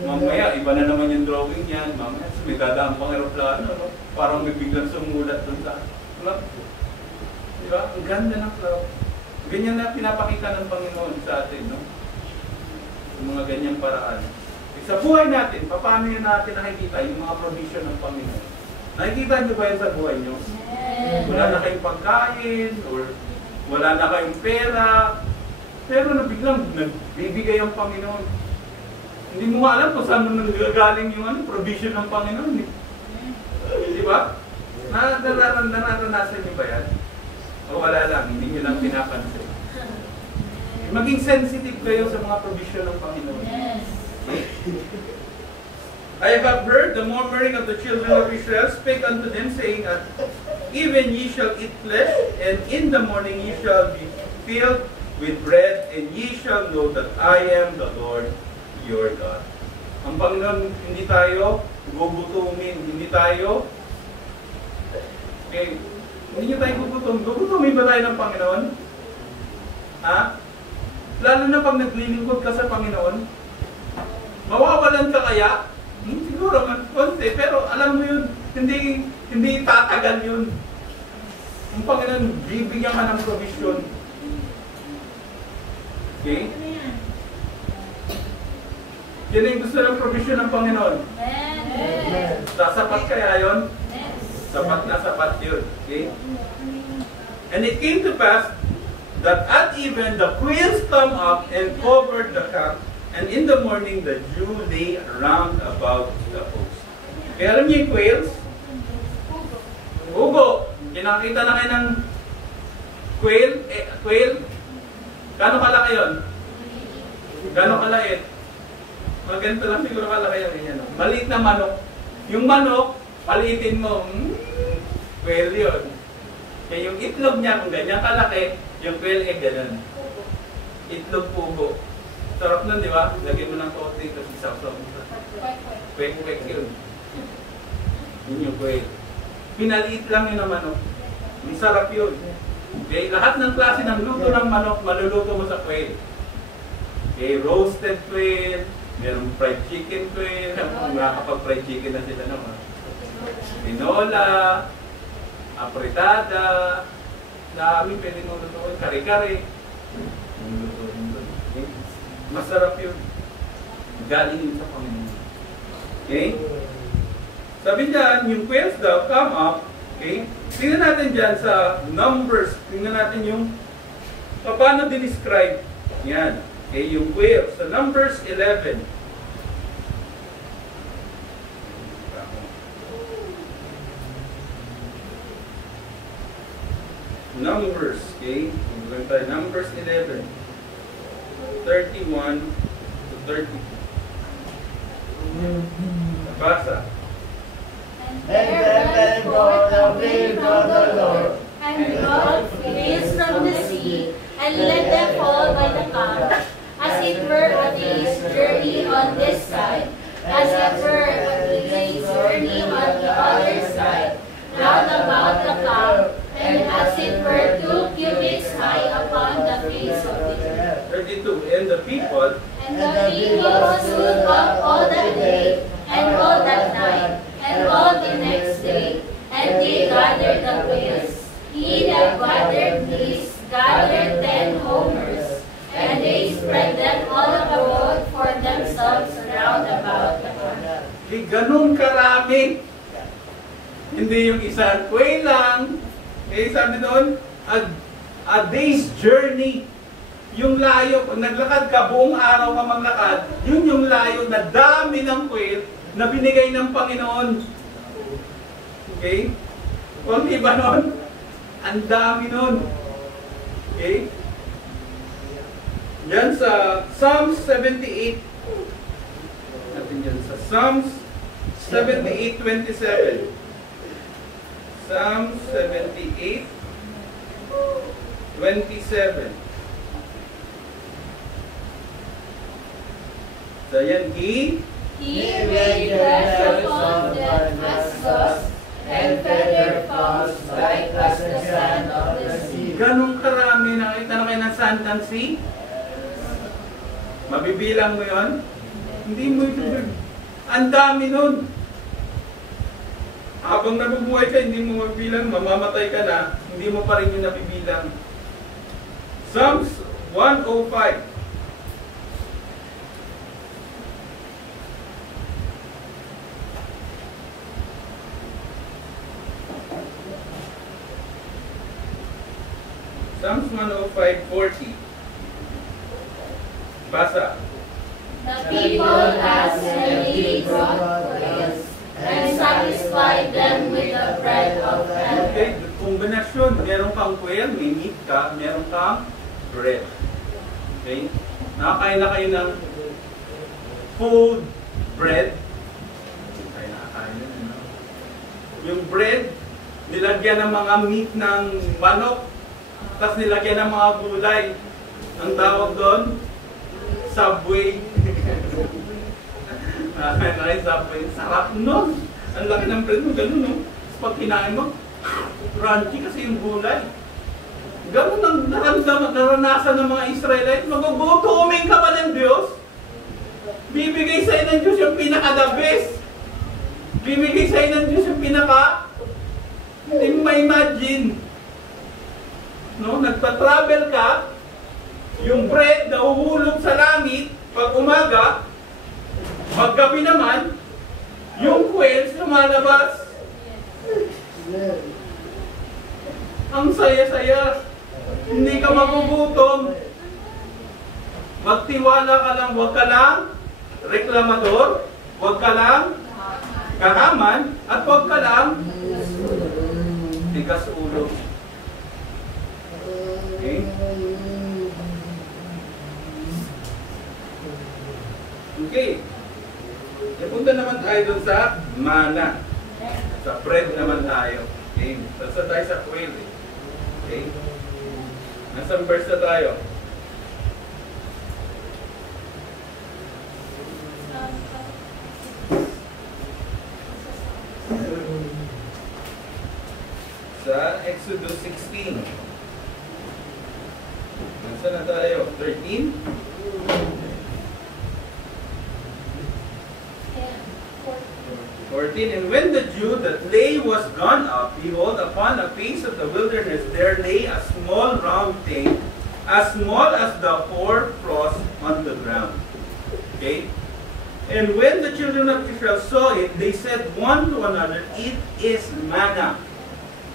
Mamaya, iba na naman yung drawing yan. Mamaya, may dadaan pang aeroplano, no? Parang may biglang sumulat doon sa ulap. Di ba? Ang ganda ng cloud. Ganyan na pinapakita ng Panginoon sa atin, no? Yung mga ganyang paraan. Sa buhay natin, paano yun natin nakikita yung mga provision ng Panginoon? Nakikita niyo ba yan sa buhay niyo? Wala na kayong pagkain, or wala na kayong pera, pero biglang nagbibigay ang Panginoon. Hindi mo nga alam kung saan nanggagaling yung provision ng Panginoon. Di ba? Nararanasan niyo ba yan? O wala lang, hindi niyo lang pinapansin. Maging sensitive kayo sa mga provision ng Panginoon. I have heard the murmuring of the children of Israel, spake unto them, saying, even ye shall eat flesh, and in the morning ye shall be filled with bread, and ye shall know that I am the Lord your God. Ang Panginoon, hindi tayo gugutumin, hindi tayo, hindi nyo tayo gugutumin ba tayo ng Panginoon? Ha? Lalo na pag naglilingkod ka sa Panginoon, mawawalan ka kaya? Siguro man konti, pero alam mo yun, hindi tatagal yun. Ang Panginoon, bibigyan ka ng provision. Okay? Yan yung gusto ng provision ng Panginoon. Sasapat kaya yun? Sapat na sapat yun. Okay? And it came to pass that at even the quails come up and covered the camp, and in the morning the dew lay round about the host. Kaya alam niyo yung quails? Ugo. Kinakita na kayo ng quail? Quail? Gano'ng kalaki yun? Gano'ng kalait? Ganito lang siguro kalaki yun. Maliit na manok. Yung manok, palitin mo. Quail yun. Kaya yung itlog niya, kung ganyan kalaki, yung quail egg ganun. Itlog pugo. Sarap nun, di ba? Lagyan mo ng kote, tapos isapsaw mo sa kwek-kwek yun. Yun yung quail. Pinaliit lang yun ng manok. Ang sarap yun. Okay, lahat ng klase ng luto ng manok, maluluto mo sa quail. Okay, roasted quail, merong fried chicken quail, nakakapag-fried chicken na sila naman. Pinola, apritada, dami pwede mo lutuin, kare-kare. Okay? Masarap yun. Galing yun sa Panginoon. Okay? Sabi niyan, yung quails daw come up. Okay? Tingnan natin dyan sa Numbers. Tingnan natin yung paano dinescribe. Yan. Okay, yung quails. Sa Numbers 11. Numbers, okay? Numbers 11, 31 to 30. Nabasa. And there went forth a wind from the Lord, and brought quails from the sea, and let them fall by the camp, as it were a day's journey on this side, as it were a day's journey on the other side, round about the camp, and as it were 2 cubits high upon the face of the earth. 32. And the people stood up all that day, and all that night, and all the next day, and they gathered the quails. He that gathered these gathered 10 homers, and they spread them all abroad for themselves round about the camp. Ganun karami. Hindi yung isang quail lang. Sabi doon, a day's journey. Yung layo, pag naglakad ka, buong araw ka maglakad, yun yung layo na dami ng quail na binigay ng Panginoon. Okay? Kung iba nun, ang dami nun. Okay? Yan sa Psalms 78. Natin yan sa Psalms 78:27. Psalm 78:27. So yan, He made flesh upon them as dust, and feathered fowls like as the sand of the sea. Ganong karami. Nakita na kayo ng sand and sea? Mabibilang mo yon? Hindi mo ito. Ang dami nun. Habang nabubuhay ka, hindi mo mabilang, mamamatay ka na, hindi mo pa rin yung nabibilang. Psalms 105. Psalms 105:40. Basa. The people asked and he brought quails, and satisfied them with the bread of heaven. Okay, kombinasyon. Meron kang quail, may meat ka, meron kang bread. Okay? Nakakain na kayo ng food, bread. Kaya nakakain na, no? Yung bread, nilagyan ng mga meat ng manok, tapos nilagyan ng mga gulay. Ang tawag doon, Subway. Nakakain Subway. Sarap nun. Ang laki ng bread mo, ganun, no? Tapos pag kinain mo, crunchy kasi yung gulay. Ganun ang naranasan ng mga Israelite. Magugutoming ka pa ng Diyos. Bibigay sa'yo ng Diyos yung pinaka-the best. Bibigay sa'yo ng Diyos yung pinaka... Hindi mo ma-imagine. No? Nagpa-travel ka, yung bread nahuhulog sa langit pag umaga, pag gabi naman, yung quails lumalabas. Ang saya-saya. Hindi ka magugutom. Magtiwala ka lang, huwag ka lang reklamador, huwag ka lang kahaman, at huwag ka lang tigas ulo. Okay? Okay. Punta naman tayo dun sa mana. Sa bread naman tayo. Okay? Basta tayo sa quail. Okay? Nasaan verse na tayo? Sa Exodus 16. Nasaan na tayo? 13? 14. And when the dew that lay was gone up, behold, upon the face of the wilderness there lay a small round thing, as small as the hoar-frost on the ground. Okay? And when the children of Israel saw it, they said one to another, it is manna.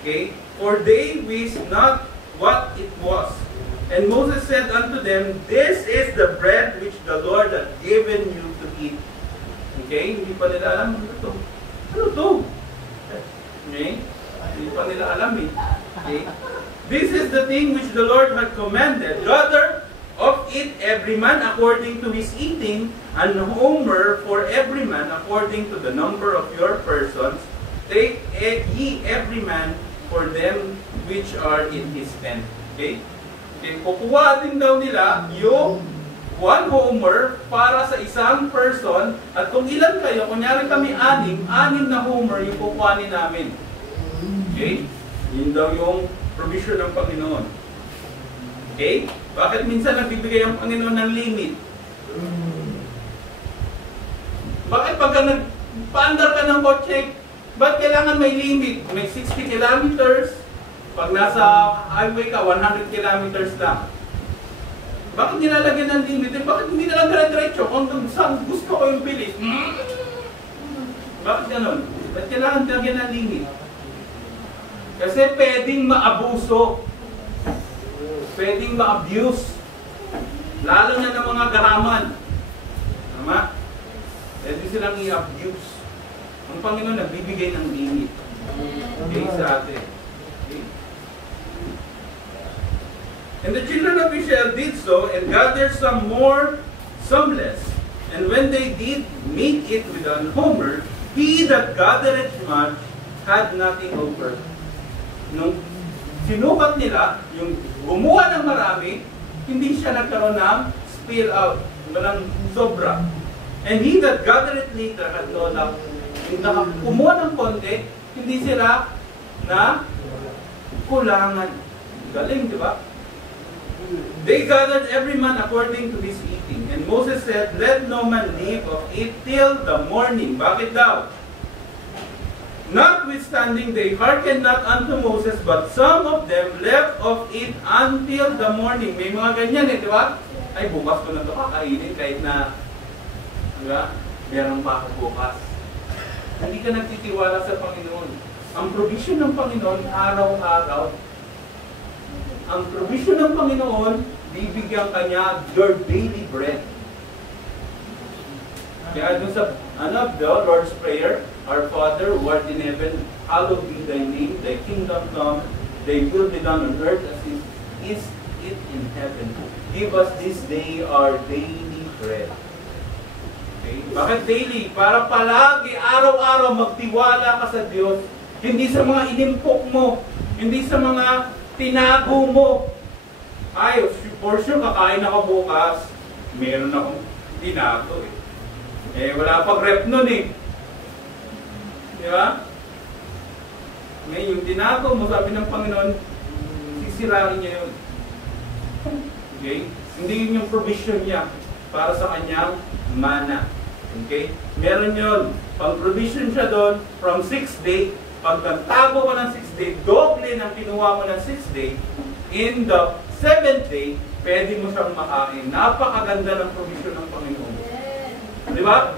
Okay? For they wist not what it was. And Moses said unto them, this is the bread which the Lord hath given you to eat. Okay? Hindi pa nila alam ano to. Ano to? Okay? Hindi pa nila alam eh. Okay? This is the thing which the Lord had commanded. Gather of it every man according to his eating, and homer for every man according to the number of your persons. Take ye every man for them which are in his tent. Okay? Okay? Kukuha din daw nila yung 1 homer para sa isang person, at kung ilan kayo, kunyari kami 6 na homer yung kukuhanin namin. Okay? Yun daw yung provision ng Panginoon. Okay? Bakit minsan nagbibigay ang Panginoon ng limit? Bakit pagka nagpa-andar ka ng kotse, ba't kailangan may limit? May 60 kilometers, pag nasa highway ka, 100 kilometers lang. Bakit nilalagyan ng limit? Bakit hindi na lang dire-diretso? Kung saan gusto ko yung bilis. Bakit ganun? Bakit kailangan lagyan ng limit? Kasi pwedeng maabuso. Pwedeng ma-abuse. Lalo na ng mga garaman. Tama? Pwede silang i-abuse. Ang Panginoon nagbibigay ng limit. Okay, sa atin. Okay? And the children of Israel did so, and gathered some more, some less. And when they did meet it with an homer, he that gathered much had nothing over. Nung sinukat nila, yung gumawa ng marami, hindi siya nagkaroon ng spill out, walang sobra. And he that gathered little had no lack. Yung kumuha ng konti, hindi sila na kulangan. Galing, di ba? They gathered every man according to his eating. And Moses said, let no man leave of it till the morning. Bakit daw? Notwithstanding, they hearkened not unto Moses, but some of them left of it until the morning. May mga ganyan eh, di ba? Ay, bukas ko na ito kakainin kahit na, di ba? Meron pa ako bukas. Hindi ka nagtitiwala sa Panginoon. Ang provision ng Panginoon, araw-araw. Ang provision ng Panginoon, bibigyan kanya your daily bread. Kaya dun sa, the Lord's Prayer, Our Father, who art in heaven, hallowed be thy name, thy kingdom come, thy will be done on earth as it is in heaven. Give us this day our daily bread. Okay? Bakit daily? Para palagi, araw-araw, magtiwala ka sa Diyos. Hindi sa mga inimpok mo, hindi sa mga tinago mo. Ay, for sure, kakain ako bukas. Meron akong tinago eh. Eh, wala pang rep nun eh. Di ba? Ngayon, yung tinago mo, sabi ng Panginoon, sisirain niya yun. Okay? Hindi yun yung provision niya para sa kanyang mana. Okay? Meron yun. Pang provision siya doon, from 6th day, pag nagtago mo ng 6th day, doble ng kinuha mo ng 6th day, in the 7th day, pwede mo siyang makain. Napakaganda ng provision ng Panginoon. Di ba?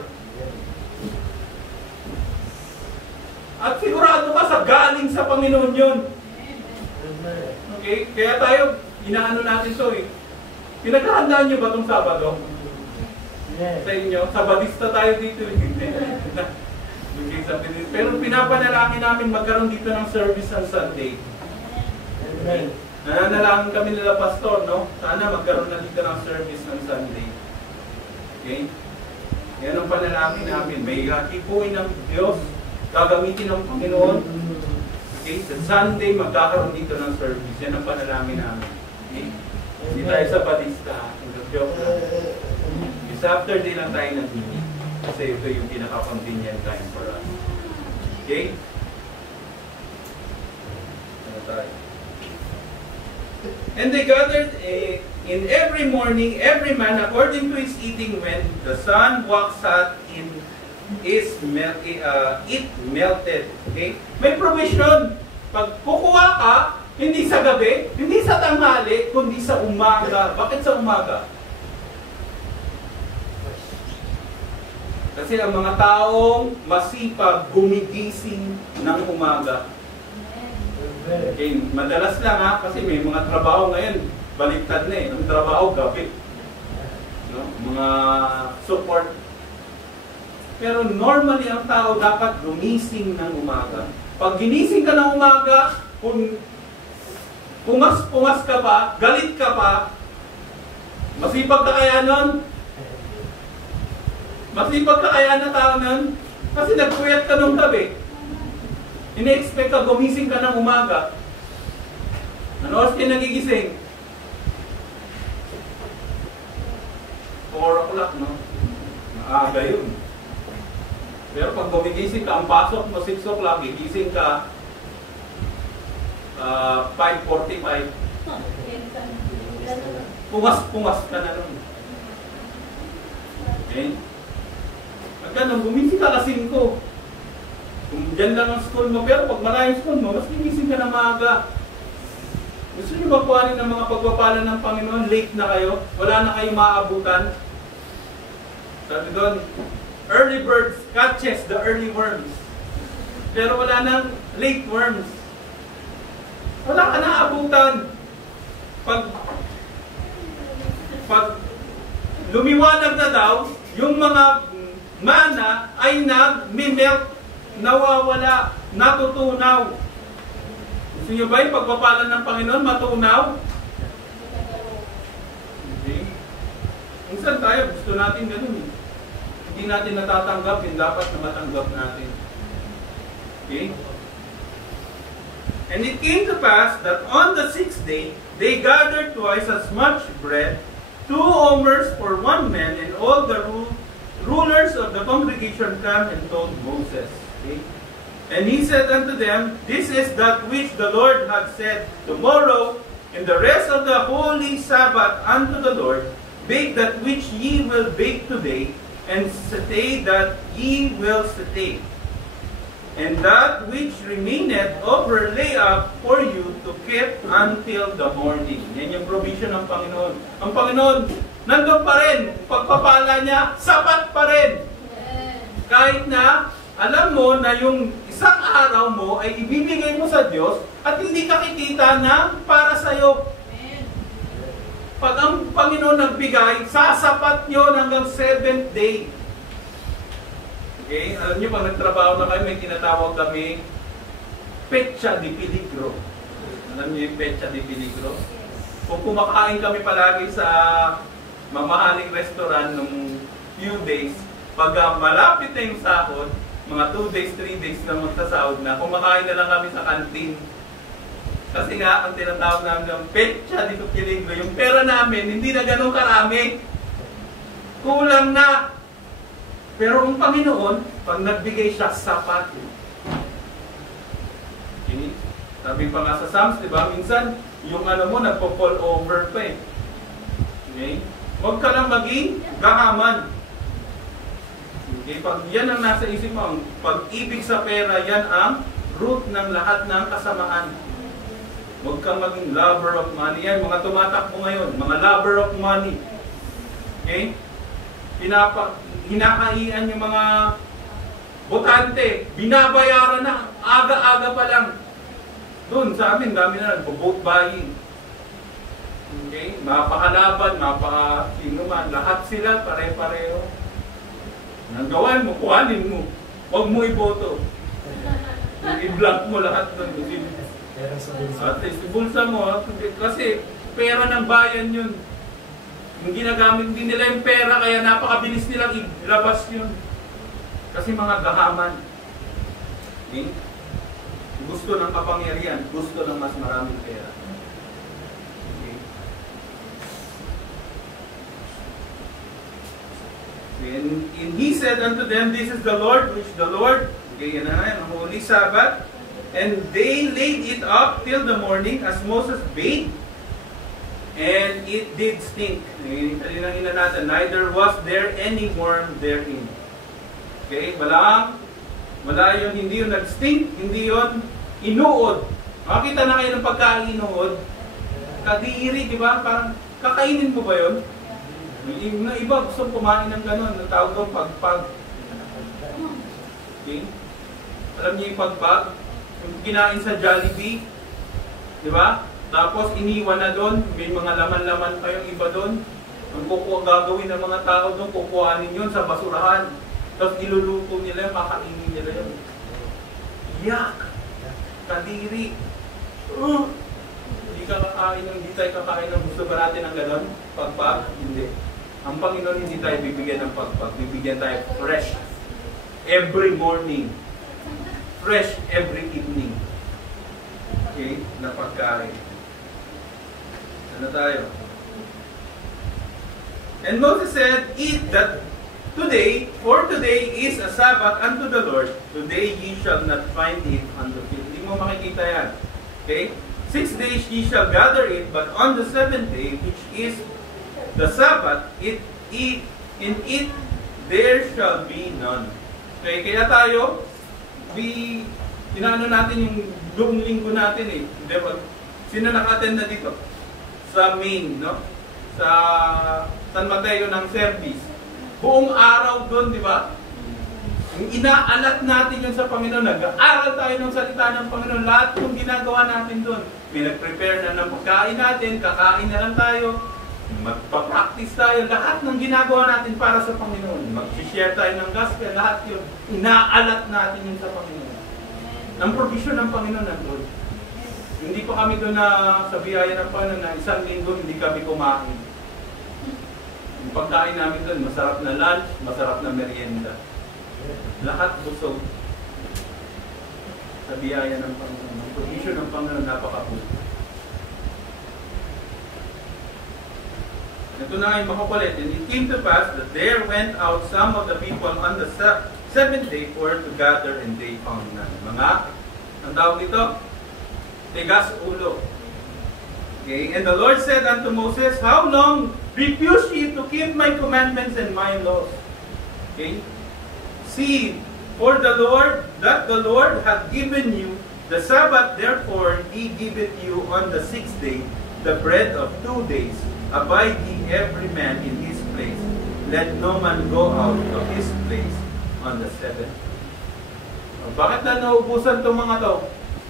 At sigurado ka sa galing sa Panginoon yun. Okay? Kaya tayo, inaano natin ito eh. Pinaghahandaan niyo ba itong Sabado? Sa inyo? Sabadista tayo dito. Pero pinapanalangin namin magkaroon dito ng service on Sunday. Nananalangin kami nila pastor, no? Sana magkaroon na dito ng service on Sunday. Okay? Yan ang panalangin namin. May hatipuin ng Diyos. Gagamitin ng Panginoon. Okay? Sa Sunday, magkakaroon dito ng service. Yan ang panalangin namin. Okay? Hindi tayo sa Batista. Joke lang. Saturday lang tayo nag-meet. Kasi ito yung pinaka-convenient time for us. Okay? Ano tayo? And they gathered in every morning, every man according to his eating, when the sun waxed hot in it melted. Okay? May provision. Pag kukuha ka, hindi sa gabi, hindi sa tanghali, kundi sa umaga. Bakit sa umaga? Kasi ang mga taong masipag gumigising ng umaga. Okay, madalas lang ha, kasi may mga trabaho ngayon, baliktad na eh. Ang trabaho, gabi. No? Mga support. Pero normally ang tao dapat gumising ng umaga. Pag ginising ka ng umaga, kung pungas ka pa, galit ka pa, masipag ka kaya nun? Masipag ka kaya na tao nun? Kasi nagpuyat ka nung gabi. Ine-expect ka, gumising ka ng umaga. Ano oras kayo nagigising? 4 o'clock, no? Maaga yun. Pero pag gumigising ka, ang pasok mo 6 o'clock, gigising ka 5:45. Pungas ka na nun. Okay? Ganun, gumising ka kasi 5. Kung dyan lang ang school mo, pero pag malayong school mo, mas gigising ka na maaga. Gusto nyo magkuhanin ng mga pagpapala ng Panginoon, late na kayo, wala na kayong maaabutan. Sabi doon, early birds catches the early worms. Pero wala nang late worms. Wala ka na aabutan. Pag lumiwanag na daw, yung mga mana ay nag-melt, nawawala, natutunaw. Gusto nyo ba yung pagpapalan ng Panginoon matunaw? Okay. Minsan tayo, gusto natin ganun eh. Hindi natin natatanggap, yung dapat na matanggap natin. Okay? And it came to pass that on the 6th day, they gathered twice as much bread, 2 omers for 1 man, and all the rulers of the congregation came and told Moses. Okay? And he said unto them, this is that which the Lord hath said, tomorrow, in the rest of the holy Sabbath unto the Lord, bake that which ye will bake today, and stay that ye will stay. And that which remaineth overlay up for you to keep until the morning. Yan yung provision ng Panginoon. Ang Panginoon, nandun pa rin. Pagpapala niya, sapat pa rin. Kahit na, alam mo na yung isang araw mo ay ibibigay mo sa Diyos at hindi ka kikita na para sa'yo. Pag ang Panginoon nagbigay, sasapat yun hanggang 7th day. Okay? Alam niyo, pag nagtrabaho na kayo, may tinatawag kami pecha de peligro. Alam niyo yung pecha de peligro? Kung kumakain kami palagi sa mamahaling restaurant nung few days, pag malapit na yung sahod, mga 2 days, 3 days na magsasahod na, kumakain na lang kami sa kantin. Kasi nga, ang tinatawag namin ng pecha de peligro, yung pera namin, hindi na ganun karami. Kulang na. Pero ang Panginoon, pag nagbigay siya, sapat. Okay? Sabi pa nga sa Psalms, di ba? Minsan, yung ano mo, nagpo-fall over pa eh. Okay? Huwag ka lang maging gahaman. Okay? Pag yan ang nasa isip mo, ang pag-ibig sa pera, yan ang root ng lahat ng kasamaan. Huwag kang maging lover of money. Yan, mga tumatakbo ngayon, mga lover of money. Okay? Hinakaian yung mga botante, binabayaran na, aga-aga pa lang. Doon sa amin, dami na nagpo-vote buying. Okay? Mapakalaban, sino man, lahat sila pare-pareho. Ang gawan mo, kuhanin mo. Huwag mo iboto. I-block mo lahat doon. At least, ibulsa mo. Kasi pera ng bayan yun. Yung ginagamit din nila yung pera, kaya napakabilis nilang ilabas yun. Kasi mga gahaman. Okay? Gusto ng kapangyarihan, gusto ng mas maraming pera. Okay? And he said unto them, this is the Lord, which the Lord, okay, yan na yan, ang Holy Sabbath. And they laid it up till the morning, as Moses bade. And it did stink. Kanina natin, neither was there any worm therein. Okay? Wala yun, hindi yun nag-stink, hindi yun inuod. Makita na kayo ng pagkain inuod. Kadiri, di ba? Parang kakainin mo ba yun? Yung iba gusto kumain ng gano'n. Natawag doon pagpag. Okay? Alam niyo yung pagpag? Yung kinain sa Jollibee. Di ba? Tapos iniwan na doon, may mga laman-laman pa yung iba doon. Ang gagawin ng mga tao doon, kukuhanin yun sa basurahan. Tapos iluluto nila, makainin nila yun. Yak! Kadiri! Hindi tayo kakain ng gusto ba natin ng gano'n? Pagpag? Hindi. Ang Panginoon hindi tayo bibigyan ng pagpag. Bibigyan tayo fresh. Every morning. Fresh every evening. Okay? Na pagkain. Ano tayo? And Moses said, eat that today, for today is a Sabbath unto the Lord. Today ye shall not find it on the field. Hindi mo makikita yan. Okay? 6 days ye shall gather it, but on the 7th day, which is the Sabbath, in it there shall be none. Okay? Kaya tayo, inaano natin yung buong linggo natin eh. Sino naka-attend na dito? Sa main, no? Sa San Mateo ng service. Buong araw doon, di ba? Inaalat natin yun sa Panginoon. Nag-aaral tayo ng salita ng Panginoon. Lahat yung ginagawa natin doon. Pinag-prepare na ng pagkain natin, kakain na lang tayo, magpa-practice tayo. Lahat ng ginagawa natin para sa Panginoon. Mag-share tayo ng gospel. Lahat yun. Inaalat natin yun sa Panginoon. Ang provision ng Panginoon nandun. Hindi pa kami doon na sa biyaya ng Panginoon na isang linggo hindi kami kumain. Yung pagkain namin doon, masarap na lunch, masarap na merienda. Lahat busog. Sa biyaya ng Panginoon. Ang provision ng Panginoon napakabuti. Ito na ngayon makukulit. And it came to pass that there went out some of the people on the 7th day for to gather, and they found none. Mga, ang tawag nito? Tigas ulo. Okay? And the Lord said unto Moses, how long refuse ye to keep my commandments and my laws? Okay? See, For the Lord, that the Lord hath given you the Sabbath, therefore he giveth you on the 6th day the bread of 2 days. Abide ye every man in his place. Let no man go out of his place on the 7th. Bakit na naubusan itong mga to?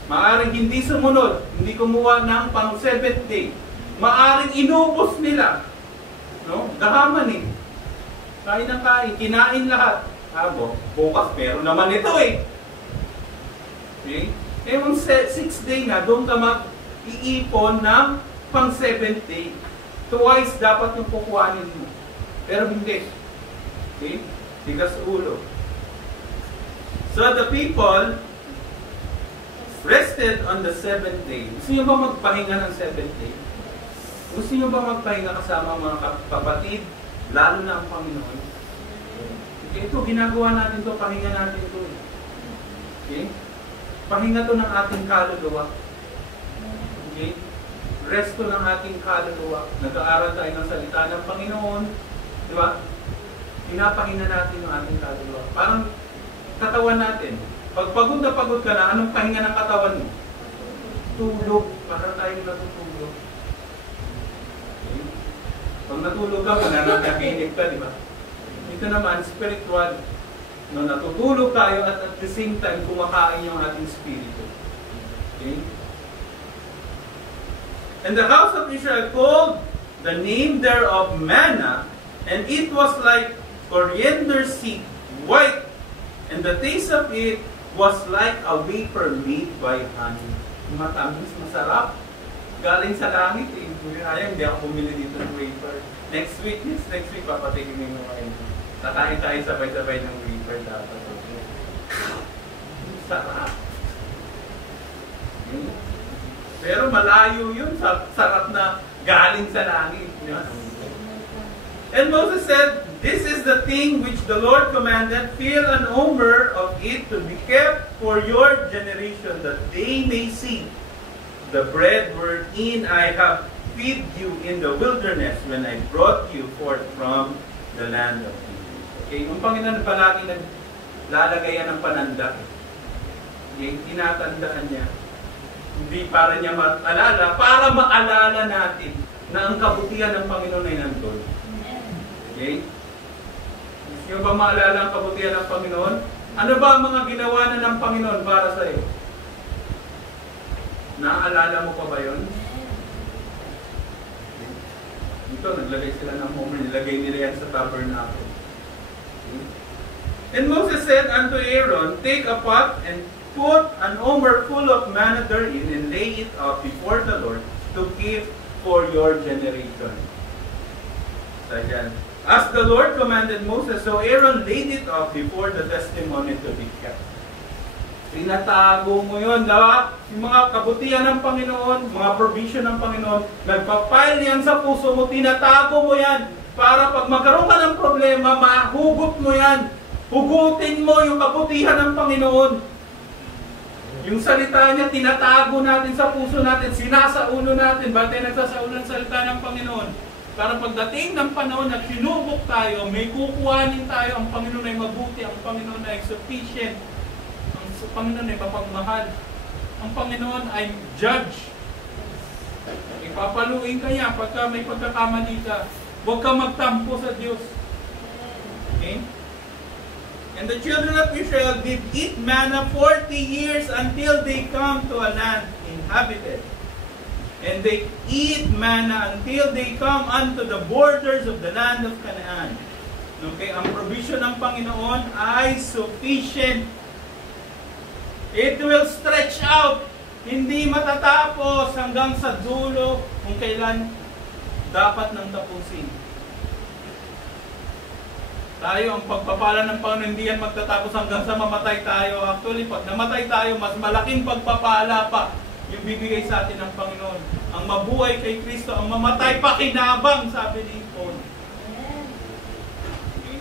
Maaring hindi sumunod, hindi kumuha ng pang 7th day. Maaring inubos nila. No? Gahaman eh. Kain ng kain, kinain lahat. Bukas meron naman ito eh. Okay? Eh, yung 6th day na, doon ka mag-iipon ng pang 7th day. Twice dapat yung kukuhanin mo. Pero hindi. Okay? Tigas ulo. So the people rested on the 7th day. Gusto nyo ba magpahinga ng 7th day? Gusto nyo ba magpahinga kasama mga kapatid? Lalo na ang Panginoon. Okay, ito, ginagawa natin to, pahinga natin to. Okay? Pahinga to ng ating kaluluwa. Okay? Rest to ng ating kaluluwa. Nag-aaral tayo ng salita ng Panginoon. Di ba? Pinapahinga natin ng ating kaluluwa. Parang katawan natin. Pag pagod na pagod ka na, anong pahinga ng katawan mo? Tulog. Para tayong natutulog. Okay? Pag natulog ka, mananaginip ka, di ba? Ito naman, spiritual. No, natutulog tayo at the same time, kumakain yung ating spirito. Okay? And the house of Israel called the name thereof manna, and it was like coriander seed, white, and the taste of it was like a vapor made by honey. Matamis, masarap. Galing sa langit eh. Ayaw, hindi ako bumili dito ng vapor. Next week, papatikin mo yung wine. Nakain tayo sabay-sabay ng vapor dapat. Sarap. Pero malayo yun sa sarap na galing sa langit. And Moses said, "This is the thing which the Lord commanded, fill an omer of it to be kept for your generation, that they may see the bread wherein I have fed you in the wilderness when I brought you forth from the land of Egypt." Okay, yung Panginoon palagi naglalagayan ng pananda. Okay, tinatandaan niya. Hindi para niya maalala, para maalala natin na ang kabutihan ng Panginoon ay nandun. Okay? Gusto nyo ba maalala ang kabutihan ng Panginoon? Ano ba ang mga ginawa na ng Panginoon para sa iyo? Naaalala mo pa ba yun? Dito, naglagay sila ng homer, nilagay nila yan sa tabernacle. Okay? And Moses said unto Aaron, "Take a pot and put an omer full of manna therein, and lay it up before the Lord to keep for your generation." So again, as the Lord commanded Moses, so Aaron laid it up before the testimony to be kept. Tinatago mo yun, diba? Yung mga kabutihan ng Panginoon, mga provision ng Panginoon, nagpapile yan sa puso mo, tinatago mo yan, para pag magkaroon ka ng problema, mahugot mo yan. Hugutin mo yung kabutihan ng Panginoon. Yung salita niya, tinatago natin sa puso natin, sinasaulo natin. Ba't tayo nagsasaulo ng salita ng Panginoon? Para pagdating ng panahon na sinubok tayo, may kukuhanin tayo, ang Panginoon ay mabuti, ang Panginoon ay sufficient, ang Panginoon ay mapagmahal, ang Panginoon ay judge. Ipapaluin ka niya pagka may pagkakamali ka. Huwag ka magtampo sa Diyos. Okay? And the children of Israel did eat manna 40 years until they come to a land inhabited. And they eat manna until they come unto the borders of the land of Canaan. Okay, ang provision ng Panginoon ay sufficient. It will stretch out. Hindi matatapos hanggang sa dulo kung kailan dapat nang tapusin. Tayo, ang pagpapala ng Panginoon, hindi yan magtatapos hanggang sa mamatay tayo. Actually, pag namatay tayo, mas malaking pagpapala pa yung bibigay sa atin ng Panginoon. Ang mabuhay kay Kristo, ang mamatay pakinabang, sabi ni Paul. Okay?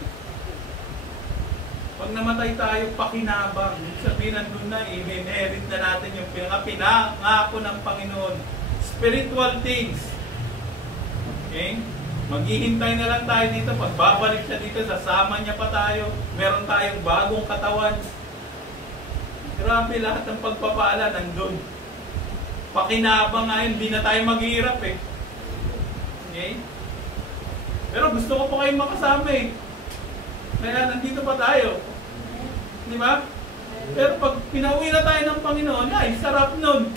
Pag namatay tayo, pakinabang. Sabihin nandun na, i-inherit na natin yung pinangako ng Panginoon. Spiritual things. Okay? Maghihintay na lang tayo dito. Pag babalik siya dito, sasama niya pa tayo. Meron tayong bagong katawan. Grabe, lahat ng pagpapala nandun. Pakinabang nga yun, hindi na tayo maghihirap eh. Okay? Pero gusto ko pa kayong makasama eh. Kaya nandito pa tayo. Di ba? Pero pag pinauwi na tayo ng Panginoon, ay, sarap nun.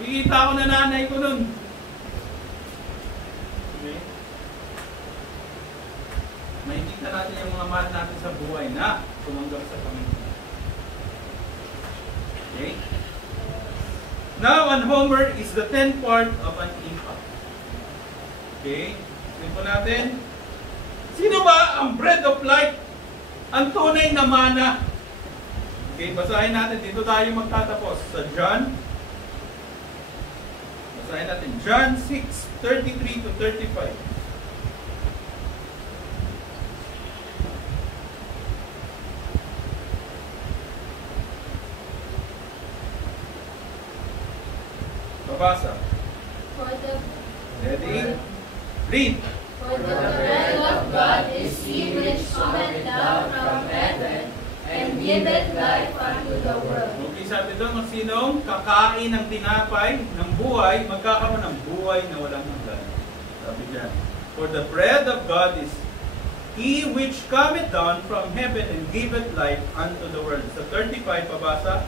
Nakikita ko na nanay ko nun. Okay? Makikita natin yung mga mahal natin sa buhay na tumanggap sa Panginoon. Okay? Now, an homer is the 10th part of an ephah. Okay? Tignan po natin. Sino ba ang bread of life? Ang tunay na mana. Okay, basahin natin. Dito tayo magtatapos sa John. Basahin natin. John 6:33 to 35. Babasa. Ready? Read. For the bread of God is he which cometh down from heaven, and giveth life unto the world. Okay, sabi doon, kung sinong kakain ng tinapay ng buhay, magkakaroon ng buhay na walang hanggan. Sabi dyan, for the bread of God is he which cometh down from heaven and giveth life unto the world. Sa 35, pabasa.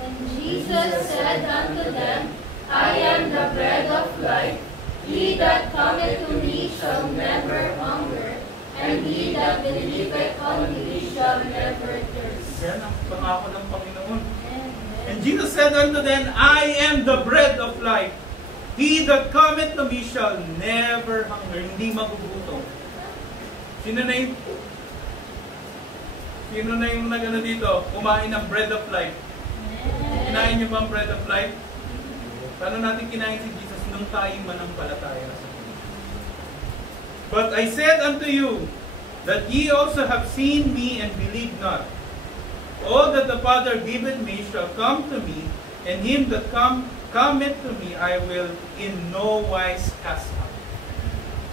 And Jesus said unto them, I am the bread of life. He that cometh to me shall never hunger, and he that believeth on me shall never thirst. Yan ang pangako ng Panginoon. And Jesus said unto them, I am the bread of life. He that cometh to me shall never hunger. Hindi magugutom. Sino na yung nagano dito? Kumain ng bread of life. Kinain niyo ba ang bread of life? Paano natin kinain si Jesus nung tayo manampalataya sa Kanya? But I said unto you, that ye also have seen me and believe not. All that the Father giveth me shall come to me, and him that cometh to me I will in no wise cast out.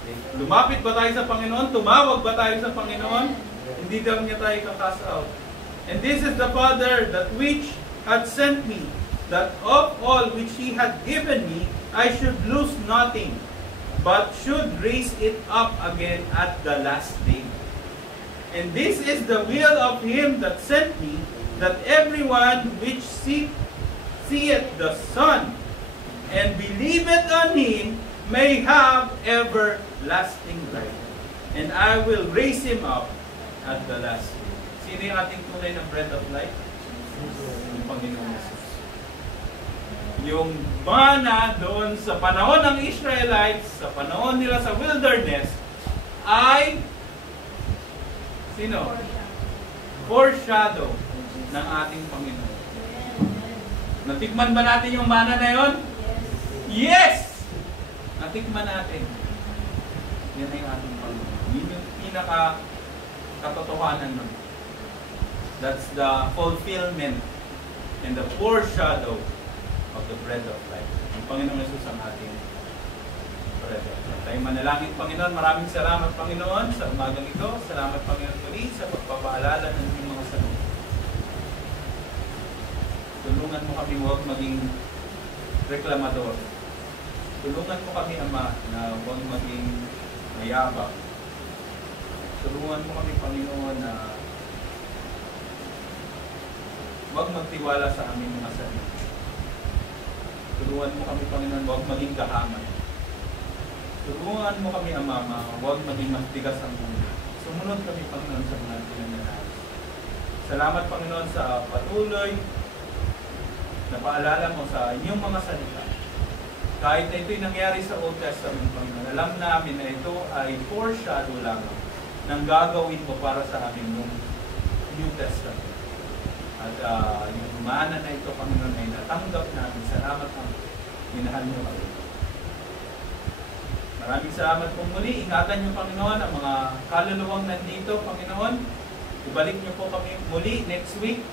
Okay. Lumapit ba tayo sa Panginoon? Tumawag ba tayo sa Panginoon? Hindi daw niya tayo ka-cast out. And this is the Father that which hath sent me, that of all which he had given me, I should lose nothing, but should raise it up again at the last day. And this is the will of him that sent me, that everyone which seeth the Son, and believeth on him, may have everlasting life. And I will raise him up at the last day. Sino yung ating tunay na bread of life? Yung Panginoon Jesus. Yung mana doon sa panahon ng Israelites, sa panahon nila sa wilderness, ay sino? Foreshadow ng ating Panginoon. Natikman ba natin yung mana na yon? Yes! Natikman natin. Yan ay yung ating Panginoon. Yun yung pinaka-katotohanan nun. That's the fulfillment and the foreshadow of the bread of life. Ang Panginoon Jesus ang ating bread of life. Tayo manalangin, Panginoon. Maraming salamat, Panginoon, sa umagang ito. Salamat, Panginoon, muli sa pagpapaalala ng inyong mga salud. Tulungan mo kami huwag maging reklamador. Tulungan mo kami, Ama, na huwag maging mayabang. Tulungan mo kami, Panginoon, na huwag magtiwala sa aming mga salud. Tulungan mo kami, Panginoon, huwag maging kahamay. Tulungan mo kami, Ama, huwag maging matigas ang ulo. Sumunod kami, Panginoon, sa mga pinananalis. Salamat, Panginoon, sa patuloy na paalala mo sa inyong mga salita. Kahit na ito'y nangyari sa Old Testament, Panginoon, alam namin na ito ay foreshadow lamang ng gagawin mo para sa amin ng New Testament. At yung mana na ito, Panginoon, ay natanggap namin. Salamat ang minahal mo kami. Maraming salamat po muli. Ingatan niyo, Panginoon, ang mga kaluluwang nandito, Panginoon. Ibalik niyo po kami muli next week.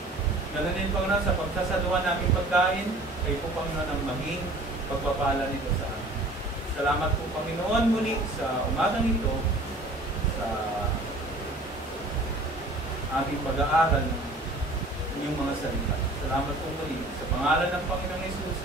Ganun din, Panginoon, sa pagsasaluhan namin pagkain. Kayo po, Panginoon, ang maging pagpapala nito sa amin. Salamat po, Panginoon, muli sa umagang ito, sa aming pag-aaral ng inyong mga salita. Salamat po muli sa pangalan ng Panginoong Yesus.